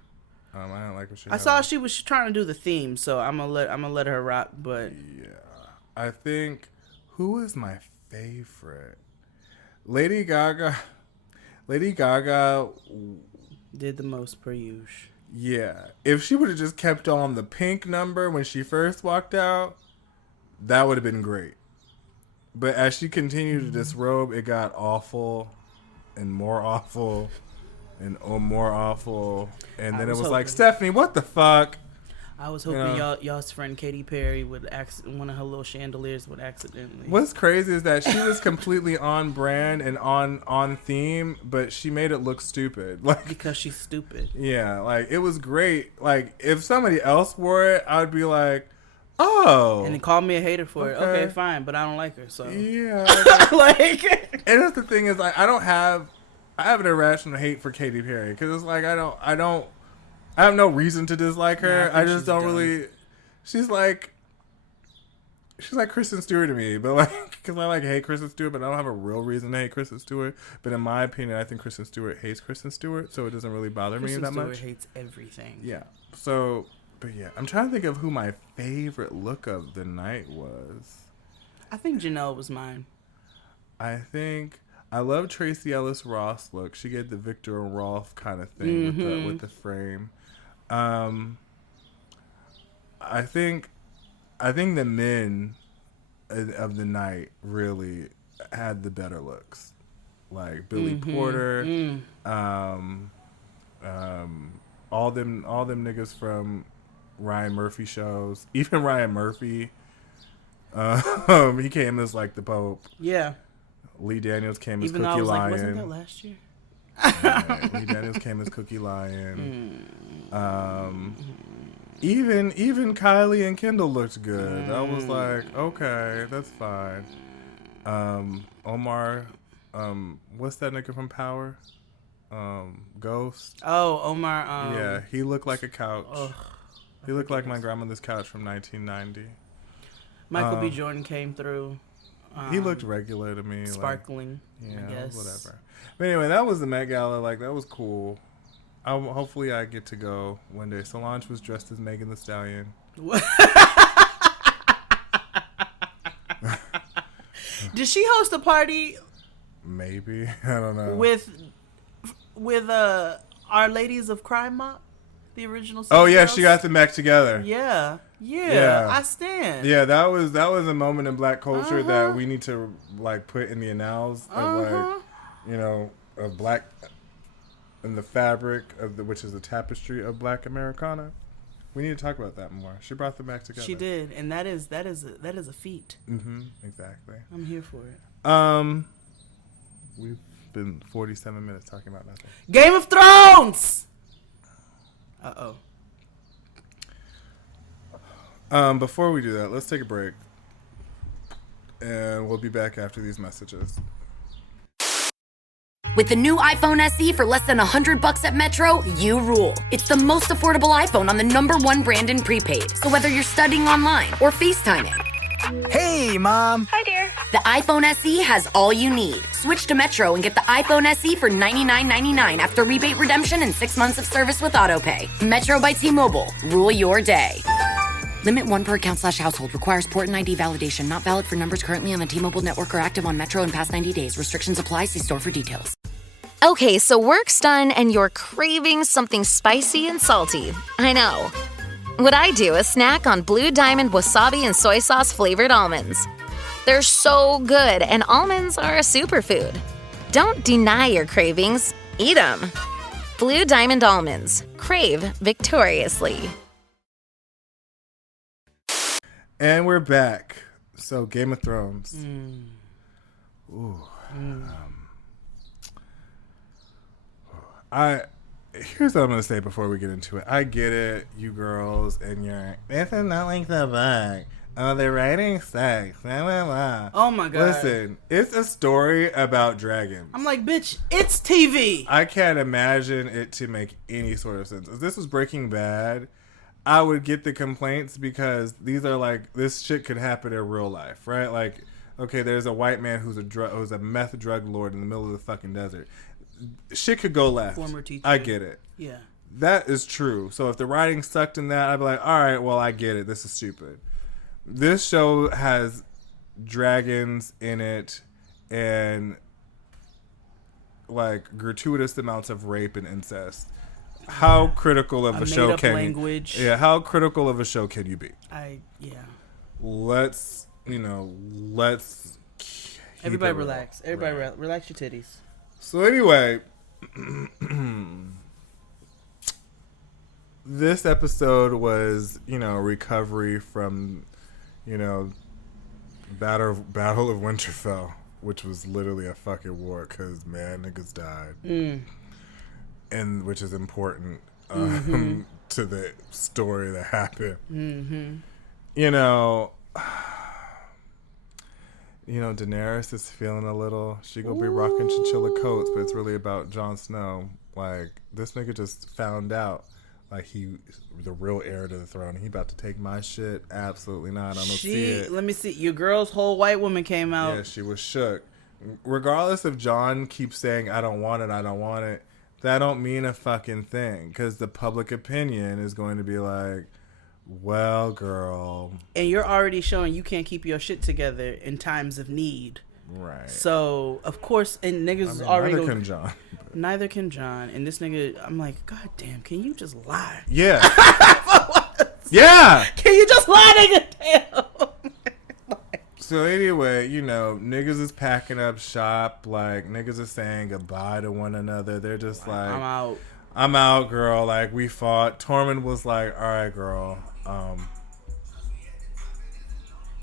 I didn't like what she had on. I saw she was trying to do the theme, so I'm gonna let her rock. But yeah, I think who is my favorite? Lady Gaga. Lady Gaga did the most per usual. Yeah, if she would have just kept on the pink number when she first walked out, that would have been great. But as she continued to disrobe, it got awful. And more awful, and more awful, and then it was like, Stephanie, what the fuck? I was hoping y'all's friend Katy Perry would one of her little chandeliers would accidentally. What's crazy is that she was completely on brand and on theme, but she made it look stupid, like because she's stupid. Yeah, like it was great. Like if somebody else wore it, I would be like, oh. And then call me a hater for it. Okay, fine, but I don't like her, so. Yeah. Like. And that's the thing is, like, I have an irrational hate for Katy Perry because it's like I have no reason to dislike her. I just don't really. She's like Kristen Stewart to me, but like, because I hate Kristen Stewart, but I don't have a real reason to hate Kristen Stewart. But in my opinion, I think Kristen Stewart hates Kristen Stewart, so it doesn't really bother me that much. Kristen Stewart hates everything. Yeah. So. But yeah, I'm trying to think of who my favorite look of the night was. I think Janelle was mine. I think I love Tracee Ellis Ross look. She get the Victor and Rolf kind of thing with the frame. I think the men of the night really had the better looks, like Billy Porter, all them niggas from Ryan Murphy shows. Even Ryan Murphy, he came as like the Pope. Yeah. Lee Daniels came as Even Cookie though I was Lion. like, wasn't that last year? Right. Lee Daniels came as Cookie Lion. Even Kylie and Kendall looked good. I was like, okay, that's fine. Omar, what's that nigga from Power? Ghost. Oh, Omar. Yeah, he looked like a couch. Ugh, He looked like my grandmother's couch from 1990. Michael B. Jordan came through. He looked regular to me. Sparkling, like, I guess. Whatever. But anyway, that was the Met Gala. Like, that was cool. Hopefully I get to go one day. Solange was dressed as Megan Thee Stallion. Did she host a party? Maybe. I don't know. With Our Ladies of Crime Mob? The original Oh yeah, girls? she got them back together. Yeah, I stand. Yeah, that was a moment in Black culture that we need to like put in the annals of like, you know, of Black, in the fabric of which is the tapestry of Black Americana. We need to talk about that more. She brought them back together. She did, and that is a feat. Exactly. I'm here for it. We've been 47 minutes talking about nothing. Game of Thrones. Before we do that, let's take a break. And we'll be back after these messages. With the new iPhone SE for less than $100 at Metro, you rule. It's the most affordable iPhone on the #1 brand in prepaid. So whether you're studying online or FaceTiming. Hey, Mom. Hi, dear. The iPhone SE has all you need. Switch to Metro and get the iPhone SE for $99.99 after rebate redemption and 6 months of service with AutoPay. Metro by T-Mobile. Rule your day. Limit 1 per account/household. Requires port and ID validation. Not valid for numbers currently on the T-Mobile network or active on Metro in past 90 days. Restrictions apply. See store for details. Okay, so work's done and you're craving something spicy and salty. I know. What I do is snack on Blue Diamond wasabi and soy sauce flavored almonds. They're so good, and almonds are a superfood. Don't deny your cravings. Eat them. Blue Diamond almonds. Crave victoriously. And we're back. So, Game of Thrones. Ooh. Here's what I'm going to say before we get into it. I get it, you girls, and you're, this is not like the book. Oh, they're writing sex. Blah, blah, blah. Oh, my God. Listen, it's a story about dragons. I'm like, bitch, it's TV. I can't imagine it to make any sort of sense. If this was Breaking Bad, I would get the complaints because these are like, this shit could happen in real life, right? Like, okay, there's a white man who's a meth drug lord in the middle of the fucking desert. Shit could go left. Former teacher. I get it. Yeah. That is true. So if the writing sucked in that, I'd be like, all right, well, I get it. This is stupid. This show has dragons in it and like gratuitous amounts of rape and incest. How critical of a show can language. you? Yeah, how critical of a show can you be? Let's Everybody relax. Everybody relax your titties. So anyway, this episode was, recovery from, Battle of Winterfell, which was literally a fucking war because, man, niggas died. And which is important to the story that happened. Daenerys is feeling a little. She gonna be rocking chinchilla coats, but it's really about Jon Snow. Like, this nigga just found out, like, he the real heir to the throne. He about to take my shit. Absolutely not. I don't see it. Let me see. Your girl's whole white woman came out. Yeah, she was shook. Regardless if Jon keeps saying, I don't want it, that don't mean a fucking thing. Because the public opinion is going to be like, well, girl. And you're already showing you can't keep your shit together in times of need. Right. So, of course, and niggas is already... Neither can Jon. Neither can Jon. And this nigga, I'm like, God damn, can you just lie? Yeah. Yeah. Can you just lie, nigga? Damn. So anyway, niggas is packing up shop. Like, niggas is saying goodbye to one another. They're just like... I'm out. I'm out, girl. Like, we fought. Tormund was like, all right, girl.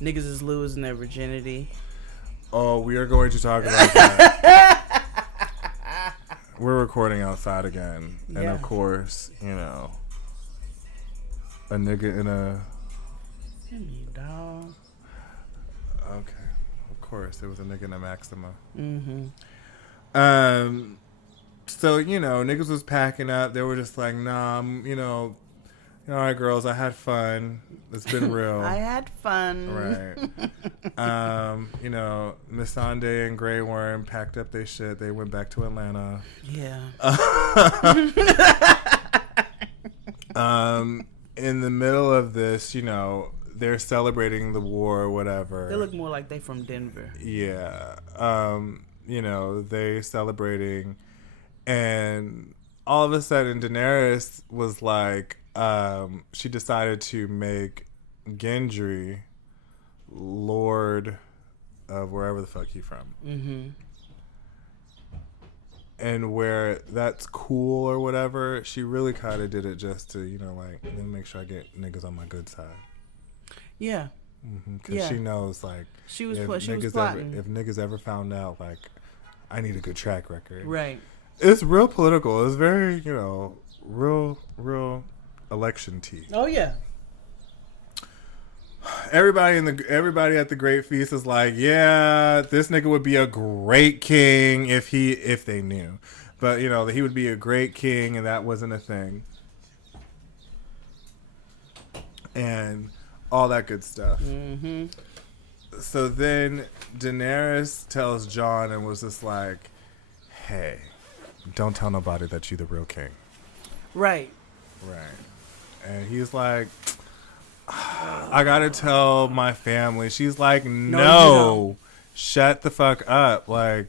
Niggas is losing their virginity. Oh, we are going to talk about that. We're recording outside again. And Yeah. of course, a nigga in a... Dog. Okay. Of course, there was a nigga in a Maxima. Mm-hmm. So, niggas was packing up. They were just like, nah, all right, girls, I had fun. It's been real. I had fun. Right. Miss Sunday and Grey Worm packed up their shit. They went back to Atlanta. Yeah. In the middle of this, they're celebrating the war or whatever. They look more like they from Denver. Yeah. They celebrating, and all of a sudden Daenerys was like, she decided to make Gendry Lord of wherever the fuck he from. Mm-hmm. And where that's cool or whatever, she really kind of did it just to, let me make sure I get niggas on my good side. Yeah. Because she knows, like, she was if plotting. if niggas ever found out, like, I need a good track record. Right. It's real political. It's very, real election tea. Oh yeah. Everybody at the Great Feast is like, yeah, this nigga would be a great king if they knew, but that he would be a great king, and that wasn't a thing, and all that good stuff. Mm-hmm. So then Daenerys tells Jon and was just like, hey, don't tell nobody that you the real king. Right. And he's like, I gotta tell my family. She's like, no, shut the fuck up. Like,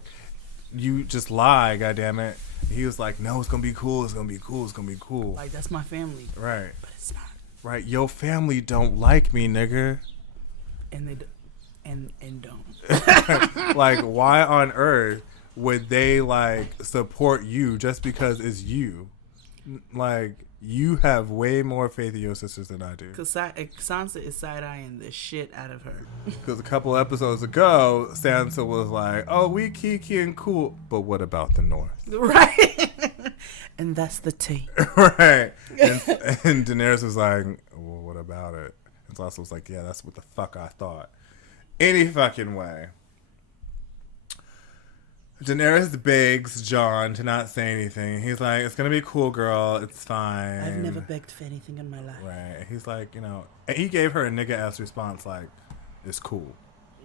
you just lie, goddammit. He was like, no, it's gonna be cool. It's gonna be cool. It's gonna be cool. Like, that's my family. Right. But it's not. Right. Your family don't like me, nigga. And they and don't. Like, why on earth would they, like, support you just because it's you? Like, you have way more faith in your sisters than I do. Because Sansa is side-eyeing the shit out of her. Because a couple episodes ago, Sansa was like, oh, we kiki and cool, but what about the North? Right. And that's the tea. Right. And Daenerys was like, well, what about it? And Sansa was like, yeah, that's what the fuck I thought. Any fucking way. Daenerys begs Jon to not say anything. He's like, it's going to be cool, girl. It's fine. I've never begged for anything in my life. Right. He's like, and he gave her a nigga-ass response like, it's cool.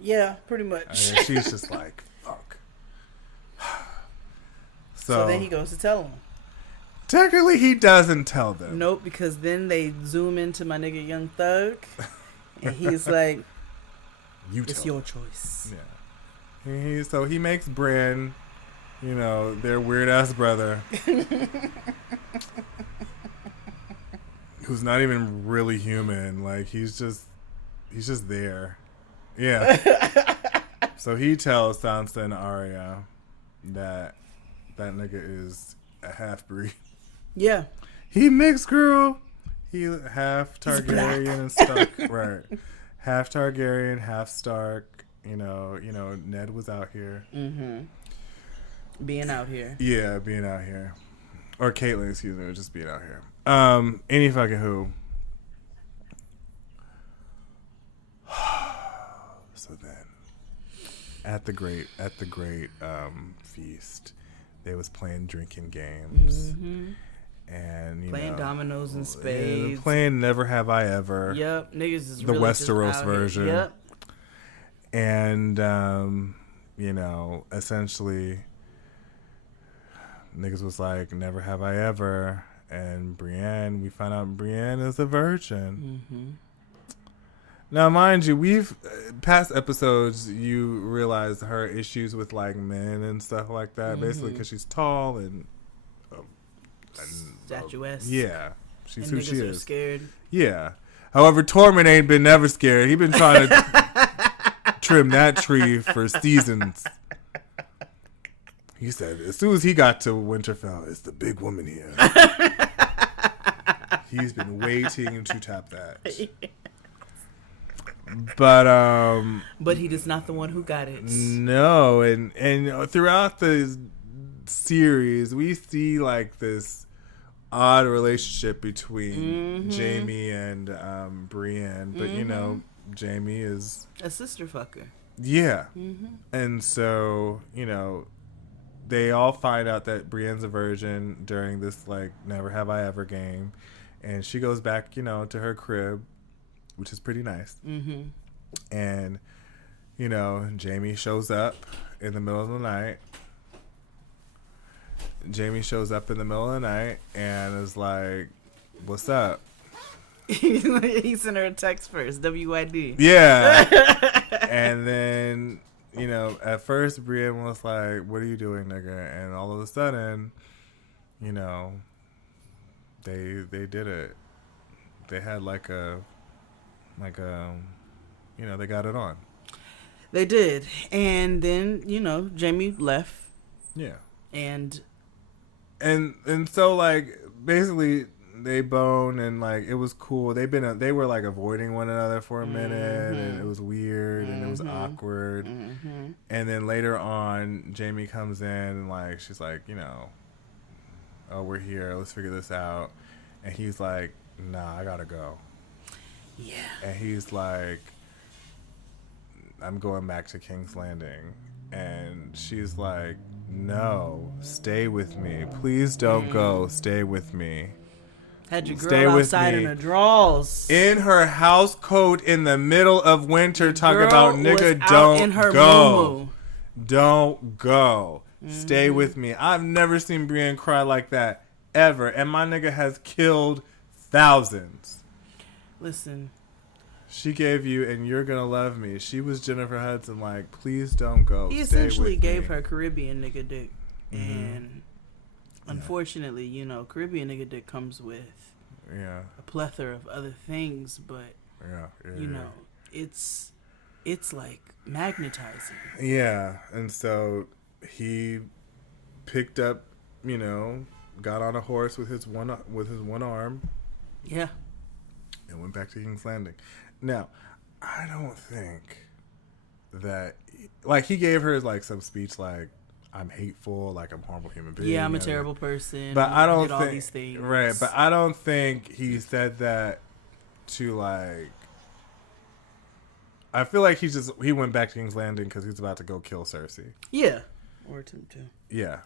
Yeah, pretty much. And she's just like, fuck. So then he goes to tell him. Technically, he doesn't tell them. Nope, because then they zoom into my nigga Young Thug. And he's like, it's your choice. Yeah. So he makes Bran, their weird ass brother, who's not even really human. Like, he's just there. Yeah. So he tells Sansa and Arya that nigga is a half breed. Yeah. He mixed, girl. He half Targaryen and Stark. Right. Half Targaryen, half Stark. Ned was out here. Mm-hmm. Being out here. Yeah, being out here. Or Caitlyn, excuse me, just being out here. Any fucking who. So then, at the great feast, they was playing drinking games. Mm-hmm. And playing dominoes and spades. Playing Never Have I Ever. Yep, niggas is the really Westeros just version. Here. Yep. And essentially, niggas was like, never have I ever. And Brienne, we found out Brienne is a virgin. Mm-hmm. Now, mind you, we've past episodes, you realize her issues with like men and stuff like that, basically because she's tall and statuesque. Yeah, she's who she is. Scared. Yeah. However, Tormund ain't been never scared. He been trying to trim that tree for seasons. He said as soon as he got to Winterfell, it's the big woman here. He's been waiting to tap that. But he is not the one who got it. No, and throughout the series, we see like this odd relationship between Jaime and Brienne, but you know, Jaime is a sister fucker. Yeah, and so you know, they all find out that Brienne's a virgin during this like Never Have I Ever game, and she goes back, you know, to her crib, which is pretty nice. And you know, Jaime shows up in the middle of the night. Jaime shows up in the middle of the night and is like, "What's up?" He sent her a text first, WID. Yeah. And then, you know, at first Brienne was like, "What are you doing, nigga?" And all of a sudden, you know, they did it. They had like a you know, they got it on. They did. And then, you know, Jaime left. Yeah. And so like basically they boned and like it was cool. They were like avoiding one another for a minute and it was weird and it was awkward. And then later on, Jaime comes in and like she's like, you know, "Oh, we're here. Let's figure this out." And he's like, "Nah, I gotta go." Yeah. And he's like, "I'm going back to King's Landing." And she's like, "No, stay with me. Please don't go. Stay with me." Had your girl Stay outside with in me. her drawers. In her house coat in the middle of winter, talking Girl about, was "Nigga, out don't in her go. moo-moo. Don't go. Stay with me." I've never seen Brienne cry like that, ever. And my nigga has killed thousands. Listen. She gave you "And You're Gonna Love Me." She was Jennifer Hudson, like, "Please don't go. He Stay essentially with gave me." her Caribbean nigga dick. And unfortunately, you know, Caribbean nigga dick comes with a plethora of other things, but you know, it's like magnetizing. Yeah, and so he picked up, you know, got on a horse with his one arm. Yeah. And went back to King's Landing. Now, I don't think that like he gave her like some speech like, "I'm hateful, like I'm a horrible human being. Yeah, I'm a terrible person. But I don't did think all these things." Right, but I don't think he said that to like. I feel like he went back to King's Landing because he's about to go kill Cersei. Yeah, or attempt to. Yeah,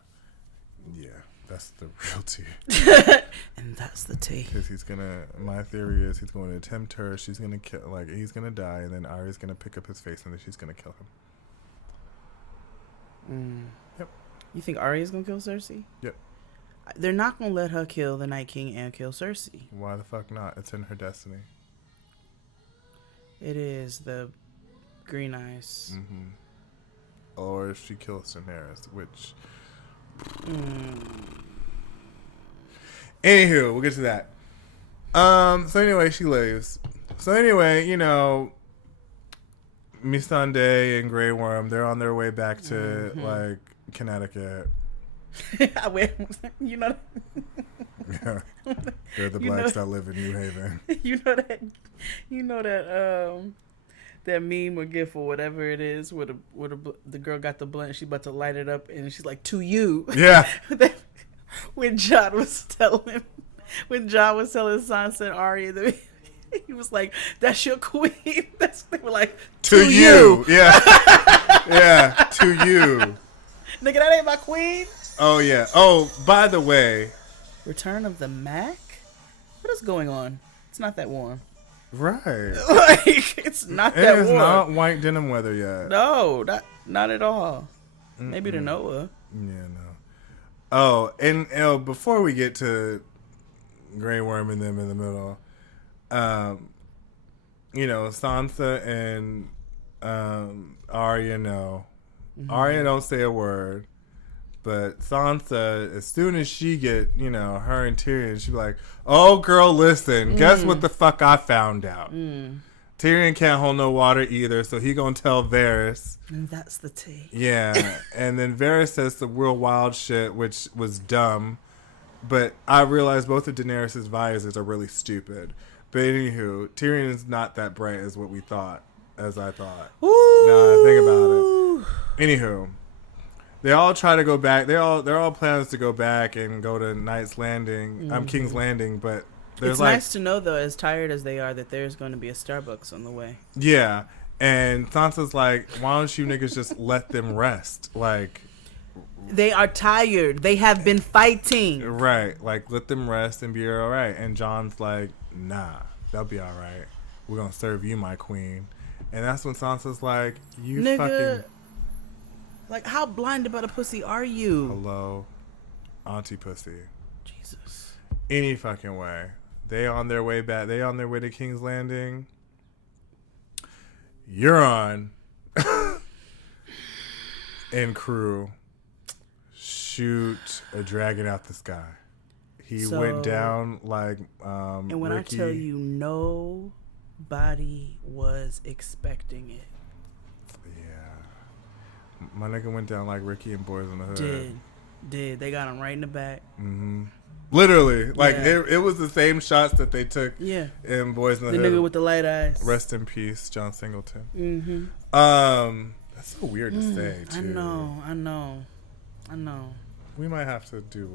that's the real tea. And that's the tea. Because my theory is he's going to attempt her. She's going to kill, like he's going to die, and then Arya's going to pick up his face, and then she's going to kill him. Yep. You think Arya's gonna kill Cersei? Yep. They're not gonna let her kill the Night King and kill Cersei. Why the fuck not? It's in her destiny. It is the Green Eyes. Or if she kills Daenerys, which. Anywho, we'll get to that. So anyway, she leaves. So anyway, you know, Missandei and Grey Worm, they're on their way back to like Connecticut. You know. Yeah. They're the blacks that live in New Haven. You know that that meme or gif or whatever it is where the girl got the blunt, she about to light it up and she's like, "To you." Yeah. when John was telling Sansa and Arya, he was like, "That's your queen." They were like, to you. Yeah. Yeah. To you. Nigga, that ain't my queen. Oh yeah. Oh, by the way, Return of the Mac? What is going on? It's not that warm. right. Like, it's not that warm. It's not white denim weather yet. No, not at all. Maybe to Noah. Yeah, no. Oh, and before we get to Grey Worm and them in the middle, you know, Sansa and Arya know. Arya don't say a word, but Sansa, as soon as she get, you know, her and Tyrion, she be like, "Oh, girl, listen, guess what the fuck I found out? Tyrion can't hold no water either, so he gonna tell Varys. And that's the tea. Yeah, and then Varys says some real wild shit, which was dumb. But I realized both of Daenerys' advisors are really stupid. But anywho, Tyrion is not that bright as what we thought, as I thought. Ooh. Now I think about it. Anywho, they all try to go back. They're all plans to go back and go to King's Landing, but there's it's nice to know, though, as tired as they are, that there's going to be a Starbucks on the way. Yeah, and Sansa's like, why don't you niggas just let them rest? Like, they are tired. They have been fighting. Right. Like, let them rest and be all right. And Jon's like, nah, they'll be all right. We're going to serve you, my queen. And that's when Sansa's like, you Nigga, fucking... Like, how blinded by the pussy are you? Hello, auntie pussy. Jesus. Any fucking way. They on their way back. They on their way to King's Landing. Euron and crew shoot a dragon out the sky. He went down like and when Ricky. I tell you, nobody was expecting it. Yeah, my nigga went down like Ricky and Boys in the Hood. Did they got him right in the back? Mm-hmm. Literally, like Yeah. it was the same shots that they took. Yeah, in Boys in the the Hood. nigga with the light eyes. Rest in peace, John Singleton. Mm-hmm. That's so weird to say too. I know. We might have to do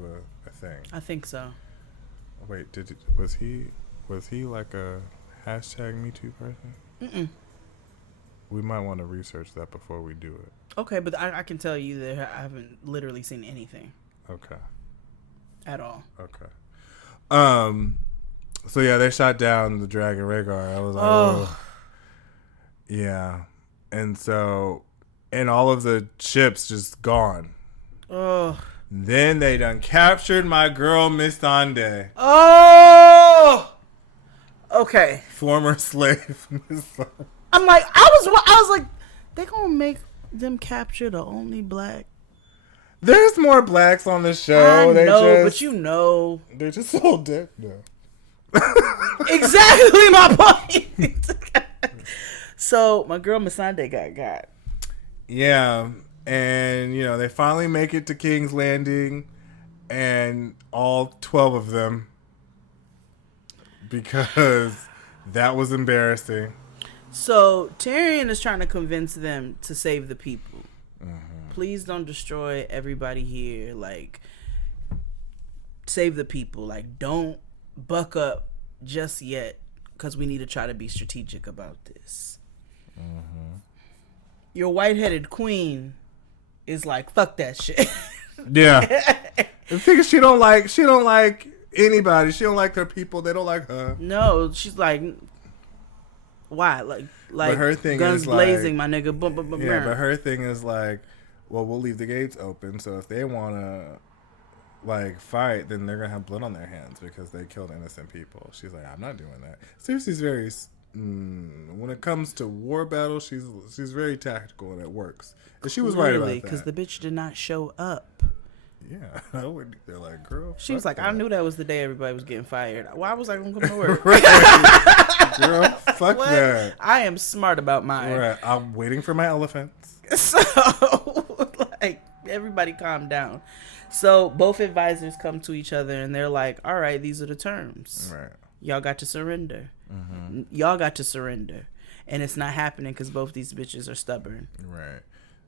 a thing. I think so. Wait, was he like a hashtag Me Too person? Mm-mm. We might want to research that before we do it. Okay, but I can tell you that I haven't literally seen anything. Okay. At all. Okay. So yeah, they shot down the dragon Rhaegar. I was like, oh. Yeah. And all of the ships just gone. Oh. Then they done captured my girl Miss Sande. Oh. Okay. Former slave Miss Sande. I'm like, I was like, they gonna make them capture the only black. There's more blacks on the show. I know, but you know, they're just so dead now. Exactly my point. So my girl Missandei got. Yeah, and they finally make it to King's Landing, and all 12 of them, because that was embarrassing. So Tyrion is trying to convince them to save the people. Please don't destroy everybody here. Like, save the people. Like, don't buck up just yet, because we need to try to be strategic about this. Your white-headed queen is like, fuck that shit. Yeah. The thing is, she don't like anybody. She don't like her people. They don't like her. No, she's like, why? Like but her thing guns is blazing, like, my nigga. Yeah, but her thing is like, well, we'll leave the gates open, so if they want to fight, then they're gonna have blood on their hands because they killed innocent people. She's like, I'm not doing that. Cersei's very when it comes to war battles, she's very tactical and it works. And she was right about that because the bitch did not show up. Yeah, they're like, girl. She was like, that. I knew that was the day everybody was getting fired. Why was I gonna come to work? Girl, fuck what? that. I am smart about mine. Right. I'm waiting for my elephants. So, everybody calm down. So, both advisors come to each other and they're like, all right, these are the terms. Right. Y'all got to surrender. Y'all got to surrender. And it's not happening because both these bitches are stubborn. Right.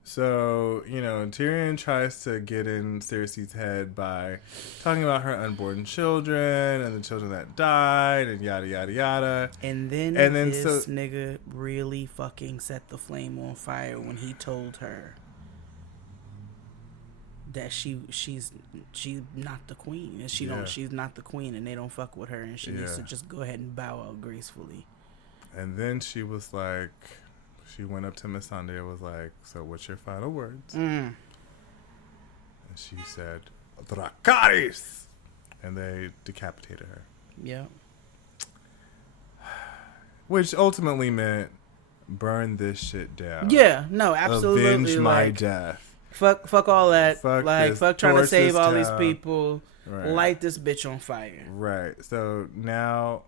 So, Tyrion tries to get in Cersei's head by talking about her unborn children and the children that died and yada, yada, yada. And then this nigga really fucking set the flame on fire when he told her that she's not the queen. And she's not the queen and they don't fuck with her and she needs to just go ahead and bow out gracefully. And then she was like... She went up to Miss Sunday and was like, so what's your final words? And she said, Dracarys! And they decapitated her. Yeah. Which ultimately meant burn this shit down. Yeah, no, absolutely. Avenge my death. Fuck all that. Fuck trying to save all these people. Right. Light this bitch on fire. Right. So now...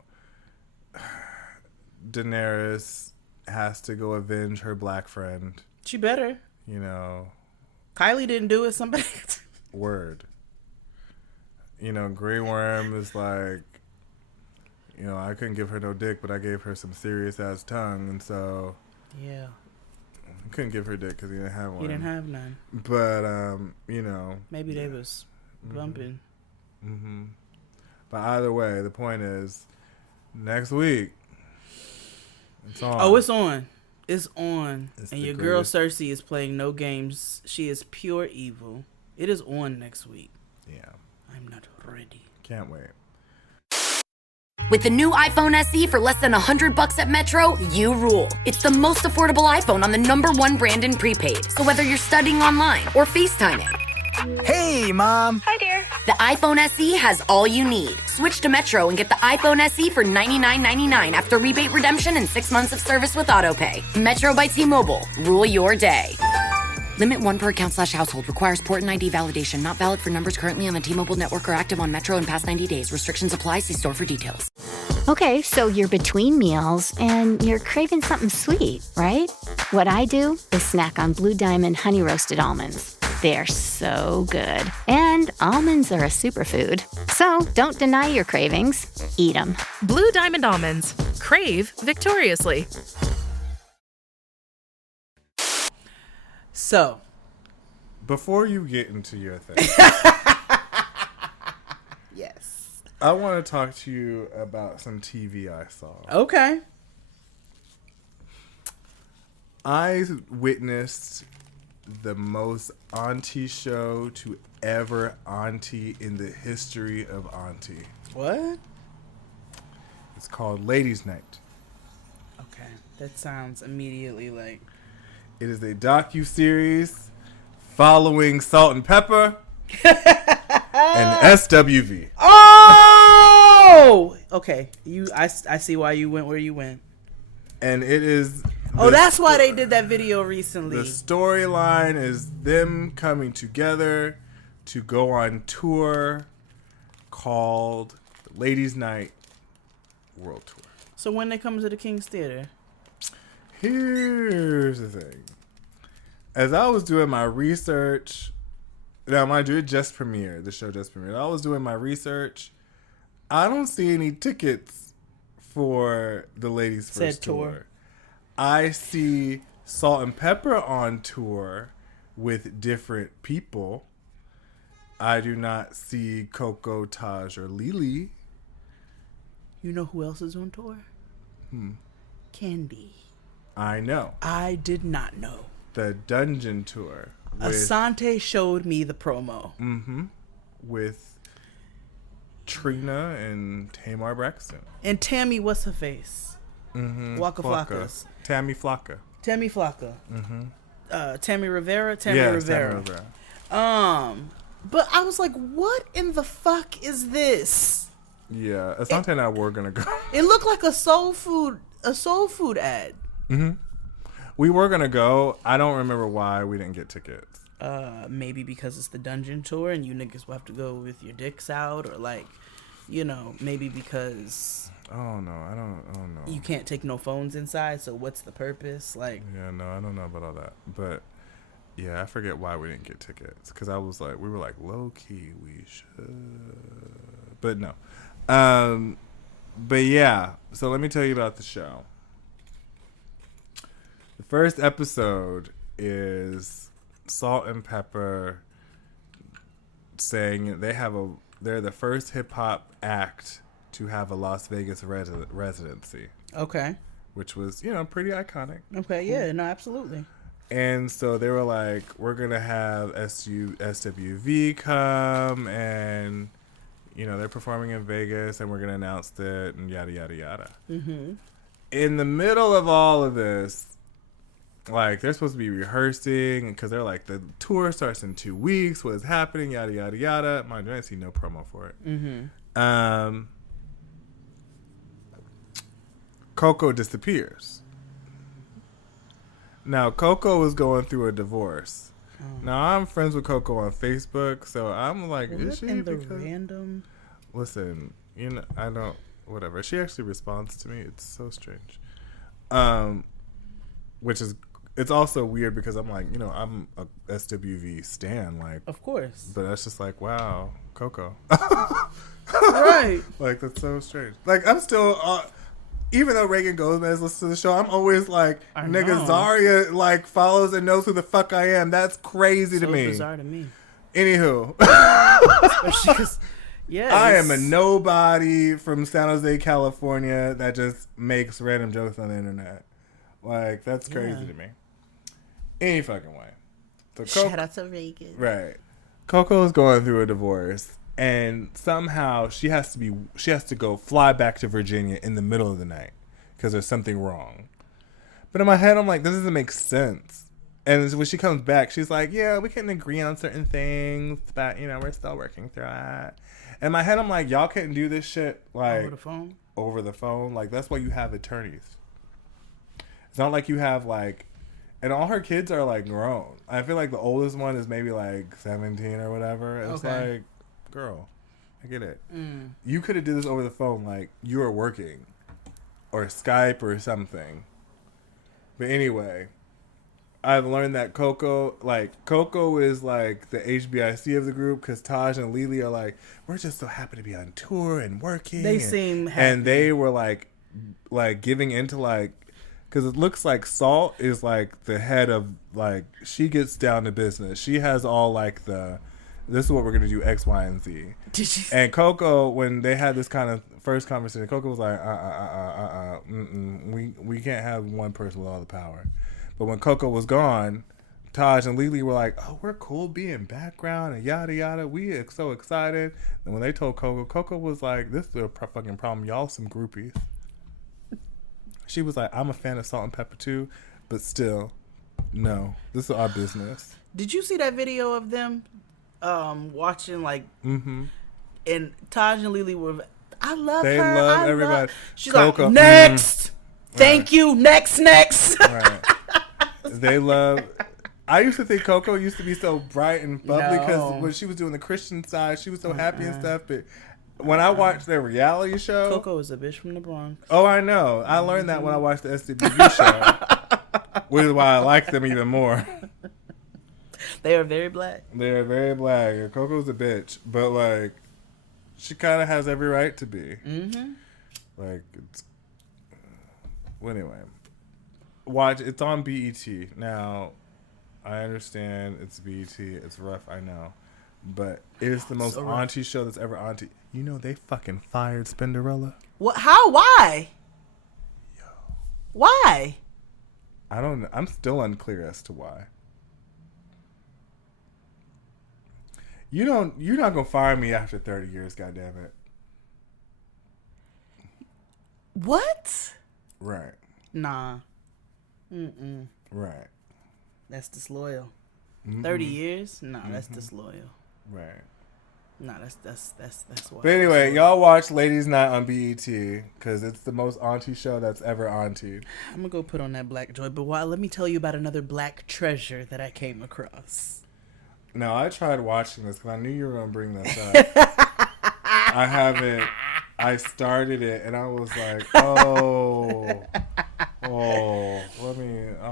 Daenerys has to go avenge her black friend. She better. You know. Kylie didn't do it. Somebody. Word. You know, Grey Worm is like, you know, I couldn't give her no dick, but I gave her some serious ass tongue, and so. Yeah. I couldn't give her dick because he didn't have one. He didn't have none. But, you know. Maybe they was bumping. Mm-hmm. But either way, the point is, next week, it's on. Oh, it's on. It's on. It's and the your girl greatest. Cersei is playing no games. She is pure evil. It is on next week. Yeah. I'm not ready. Can't wait. With the new iPhone SE for less than $100 at Metro, you rule. It's the most affordable iPhone on the #1 brand in prepaid. So whether you're studying online or FaceTiming, Hey, Mom. Hi, dear. the iPhone SE has all you need. Switch to Metro and get the iPhone SE for $99.99 after rebate redemption and 6 months of service with AutoPay. Metro by T-Mobile. Rule your day. Limit 1 per account/household. Requires port and ID validation. Not valid for numbers currently on the T-Mobile network or active on Metro in past 90 days. Restrictions apply. See store for details. Okay, so you're between meals and you're craving something sweet, right? What I do is snack on Blue Diamond honey roasted almonds. They're so good. And almonds are a superfood. So don't deny your cravings. Eat them. Blue Diamond Almonds. Crave victoriously. So, Before you get into your thing, yes. I want to talk to you about some TV I saw. Okay. I witnessed the most auntie show to ever auntie in the history of auntie. What? It's called Ladies' Night. Okay. That sounds immediately like... It is a docu-series following Salt and Pepper and SWV. Oh! Okay. I see why you went where you went. And it is... Oh, that's why they did that video recently. The storyline is them coming together to go on tour called the Ladies' Night World Tour. So when they come to the King's Theater? Here's the thing. As I was doing my research, now mind you, it just premiered. The show just premiered. I was doing my research. I don't see any tickets for the Ladies' First Tour. I see Salt and Pepper on tour with different people. I do not see Coco, Taj, or Lily. You know who else is on tour? Candy. I know. I did not know. The Dungeon Tour. Asante showed me the promo. With Trina and Tamar Braxton. And Tammy, what's her face? Waka Flocka's. Tammy Flocka. Tammy Flocka. Tammy Rivera. Tammy Yes, Rivera. Tammy Rivera. But I was like, what in the fuck is this? Yeah, Asante and I were gonna go. It looked like a soul food ad. We were gonna go. I don't remember why we didn't get tickets. Maybe because it's the Dungeon Tour and you niggas will have to go with your dicks out, or like, you know, maybe because Oh no, I don't know. you can't take no phones inside. So what's the purpose? Like, Yeah, no, I don't know about all that. But yeah, I forget why we didn't get tickets. Because I was like, we were like, low key, we should. But no. But yeah, so let me tell you about the show. The first episode is Salt and Pepper saying they're the first hip hop act to have a Las Vegas residency, okay, which was, you know, pretty iconic. okay, yeah, no, absolutely. And so they were like, we're going to have SWV come and, you know, they're performing in Vegas and we're going to announce it and yada, yada, yada. In the middle of all of this, like, they're supposed to be rehearsing because they're like, the tour starts in 2 weeks. What is happening? Yada, yada, yada. Mind you, I didn't see no promo for it. Coco disappears. Now, Coco was going through a divorce. Now, I'm friends with Coco on Facebook, so I'm like, is she? In the random? Listen, you know, I don't, whatever. She actually responds to me. It's so strange. Which is, it's also weird because I'm like, I'm a SWV stan, like, Of course. but that's just like, wow, Coco. Right. Like, that's so strange. Like, I'm still, even though Reagan Gomez listens to the show, I'm always like, nigga, Zarya, like, follows and knows who the fuck I am. That's crazy to me. Bizarre to me. Anywho. Especially because, I am a nobody from San Jose, California that just makes random jokes on the internet. Like, that's crazy to me. Any fucking way. So Shout out to Reagan. Right. Coco's going through a divorce, and somehow she has to go fly back to Virginia in the middle of the night because there's something wrong. But in my head, I'm like, this doesn't make sense. And when she comes back, she's like, yeah, we can agree on certain things, but, we're still working through it. In my head, I'm like, y'all couldn't do this shit, like, Over the phone? Over the phone. Like, that's why you have attorneys. It's not like you have, like, and all her kids are, like, grown. I feel like the oldest one is maybe, like, 17 or whatever. It's like, girl, I get it. You could have did this over the phone, like, you were working. Or Skype or something. But anyway, I've learned that Coco is, like, the HBIC of the group, because Taj and Lily are like, we're just so happy to be on tour and working. They seem happy. And they were, like giving into, like, because it looks like Salt is, like, the head of, like, she gets down to business. She has all, like, this is what we're going to do, X, Y, and Z. And Coco, when they had this kind of first conversation, Coco was like, we can't have one person with all the power. But when Coco was gone, Taj and Lily were like, oh, we're cool being background and yada, yada. We are so excited. And when they told Coco, Coco was like, this is a fucking problem. Y'all some groupies. She was like, I'm a fan of Salt and Pepper too, but still, no, this is our business. Did you see that video of them watching, like, and Taj and Lily were, I love they her. They love everybody. She's Coco, like, next. Thank you. Next. Right. They love. I used to think Coco used to be so bright and bubbly because when she was doing the Christian side, she was so happy and stuff, but when I watched their reality show... Coco is a bitch from the Bronx. Oh, I know. I learned that when I watched the SWV show. Which is why I like them even more. They are very black. They are very black. Coco's a bitch. But, like, she kind of has every right to be. Mm-hmm. Like, it's... Well, anyway. Watch. It's on BET. Now, I understand it's BET. It's rough, I know. But it is the most auntie show that's ever auntie. You know they fucking fired Spinderella. What? How? Why? Yo. Why? I don't know. I'm still unclear as to why. You're not gonna fire me after 30 years, goddammit. What? Right. Nah. Right. That's disloyal. 30 years? Nah, that's disloyal. Right. Nah, that's why. But anyway, y'all watch Ladies Night on BET because it's the most auntie show that's ever auntie. I'm gonna go put on that Black Joy, but let me tell you about another black treasure that I came across. No, I tried watching this because I knew you were gonna bring this up. I haven't. I started it and I was like, I'll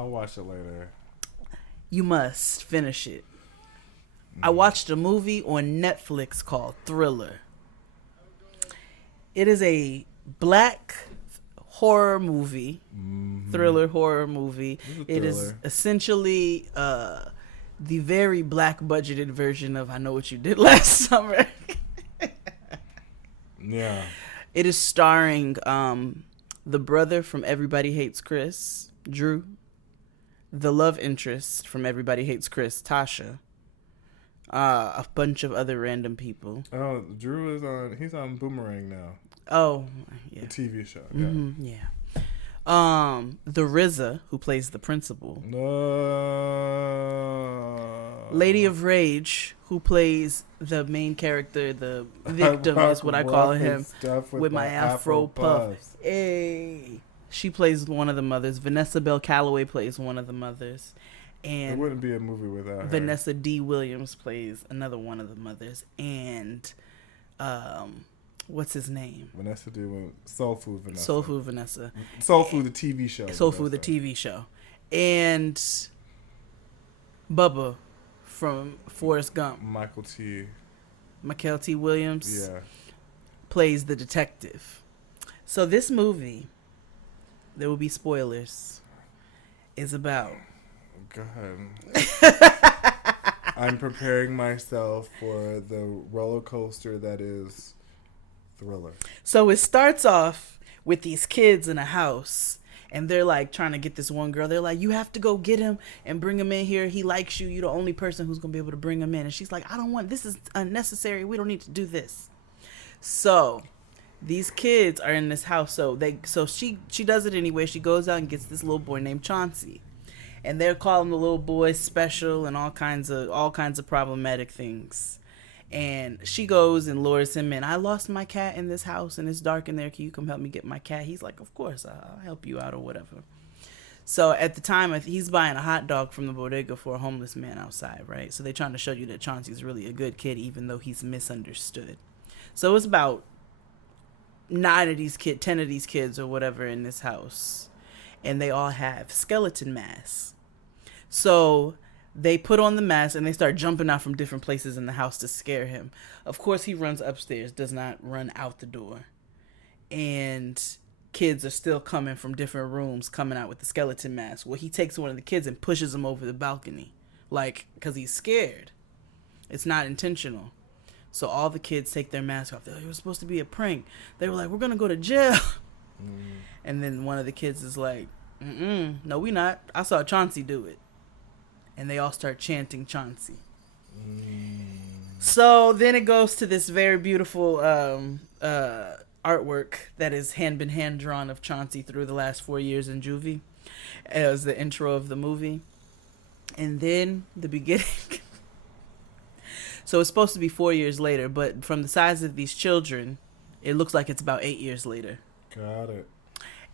watch it later. You must finish it. I watched a movie on Netflix called Thriller. It is a black horror movie, thriller horror movie. It is essentially the very black budgeted version of I Know What You Did Last Summer. Yeah. It is starring the brother from Everybody Hates Chris, Drew, the love interest from Everybody Hates Chris, Tasha, a bunch of other random people. Oh, Drew is he's on Boomerang now. Oh, yeah. The TV show. Yeah. The RZA, who plays the principal. No. Lady of Rage, who plays the main character, the victim is what I call him, with my afro puff. Hey. She plays one of the mothers. Vanessa Bell Calloway plays one of the mothers. And it wouldn't be a movie without her. Vanessa D. Williams plays another one of the mothers. And what's his name? Vanessa doing Soul Food Vanessa. Soul Food Vanessa. Soul Food, the TV show. Soul Food, the TV show. And Bubba from Forrest Gump. Michael T. Williams. Yeah. Plays the detective. So this movie, there will be spoilers, is about... Go ahead. I'm preparing myself for the roller coaster that is Thriller. So it starts off with these kids in a house, and they're like trying to get this one girl. They're like, you have to go get him and bring him in here. He likes you. You're the only person who's going to be able to bring him in. And she's like, I don't want, this is unnecessary. We don't need to do this. So these kids are in this house. So she does it anyway. She goes out and gets this little boy named Chauncey. And they're calling the little boy special and all kinds of problematic things. And she goes and lures him in. I lost my cat in this house and it's dark in there. Can you come help me get my cat? He's like, of course, I'll help you out or whatever. So at the time, he's buying a hot dog from the bodega for a homeless man outside, right? So they're trying to show you that Chauncey's really a good kid, even though he's misunderstood. So it's about 10 of these kids or whatever in this house. And they all have skeleton masks. So they put on the mask and they start jumping out from different places in the house to scare him. Of course, he runs upstairs, does not run out the door. And kids are still coming from different rooms, coming out with the skeleton mask. Well, he takes one of the kids and pushes him over the balcony, like, because he's scared. It's not intentional. So all the kids take their mask off. They're like, it was supposed to be a prank. They were like, we're going to go to jail. And then one of the kids is like, no, we not. I saw Chauncey do it. And they all start chanting Chauncey. So then it goes to this very beautiful artwork that has been hand drawn of Chauncey through the last 4 years in juvie as the intro of the movie. And then the beginning. So it's supposed to be 4 years later, but from the size of these children, it looks like it's about 8 years later. Got it.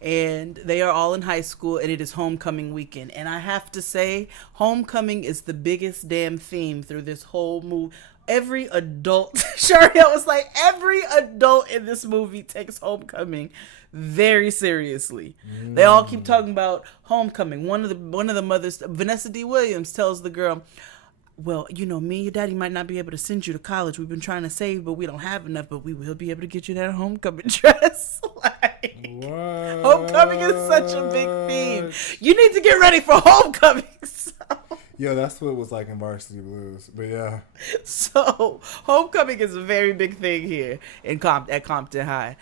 And they are all in high school, and it is homecoming weekend. And I have to say, homecoming is the biggest damn theme through this whole movie. Every adult, Shariel was like, every adult in this movie takes homecoming very seriously. They all keep talking about homecoming. One of the mothers, Vanessa D. Williams, tells the girl, well, you know, me and your daddy might not be able to send you to college. We've been trying to save, but we don't have enough. But we will be able to get you that homecoming dress. What? Homecoming is such a big theme. You need to get ready for homecoming. Yeah, that's what it was like in Varsity Blues. But yeah. So homecoming is a very big thing here at Compton High.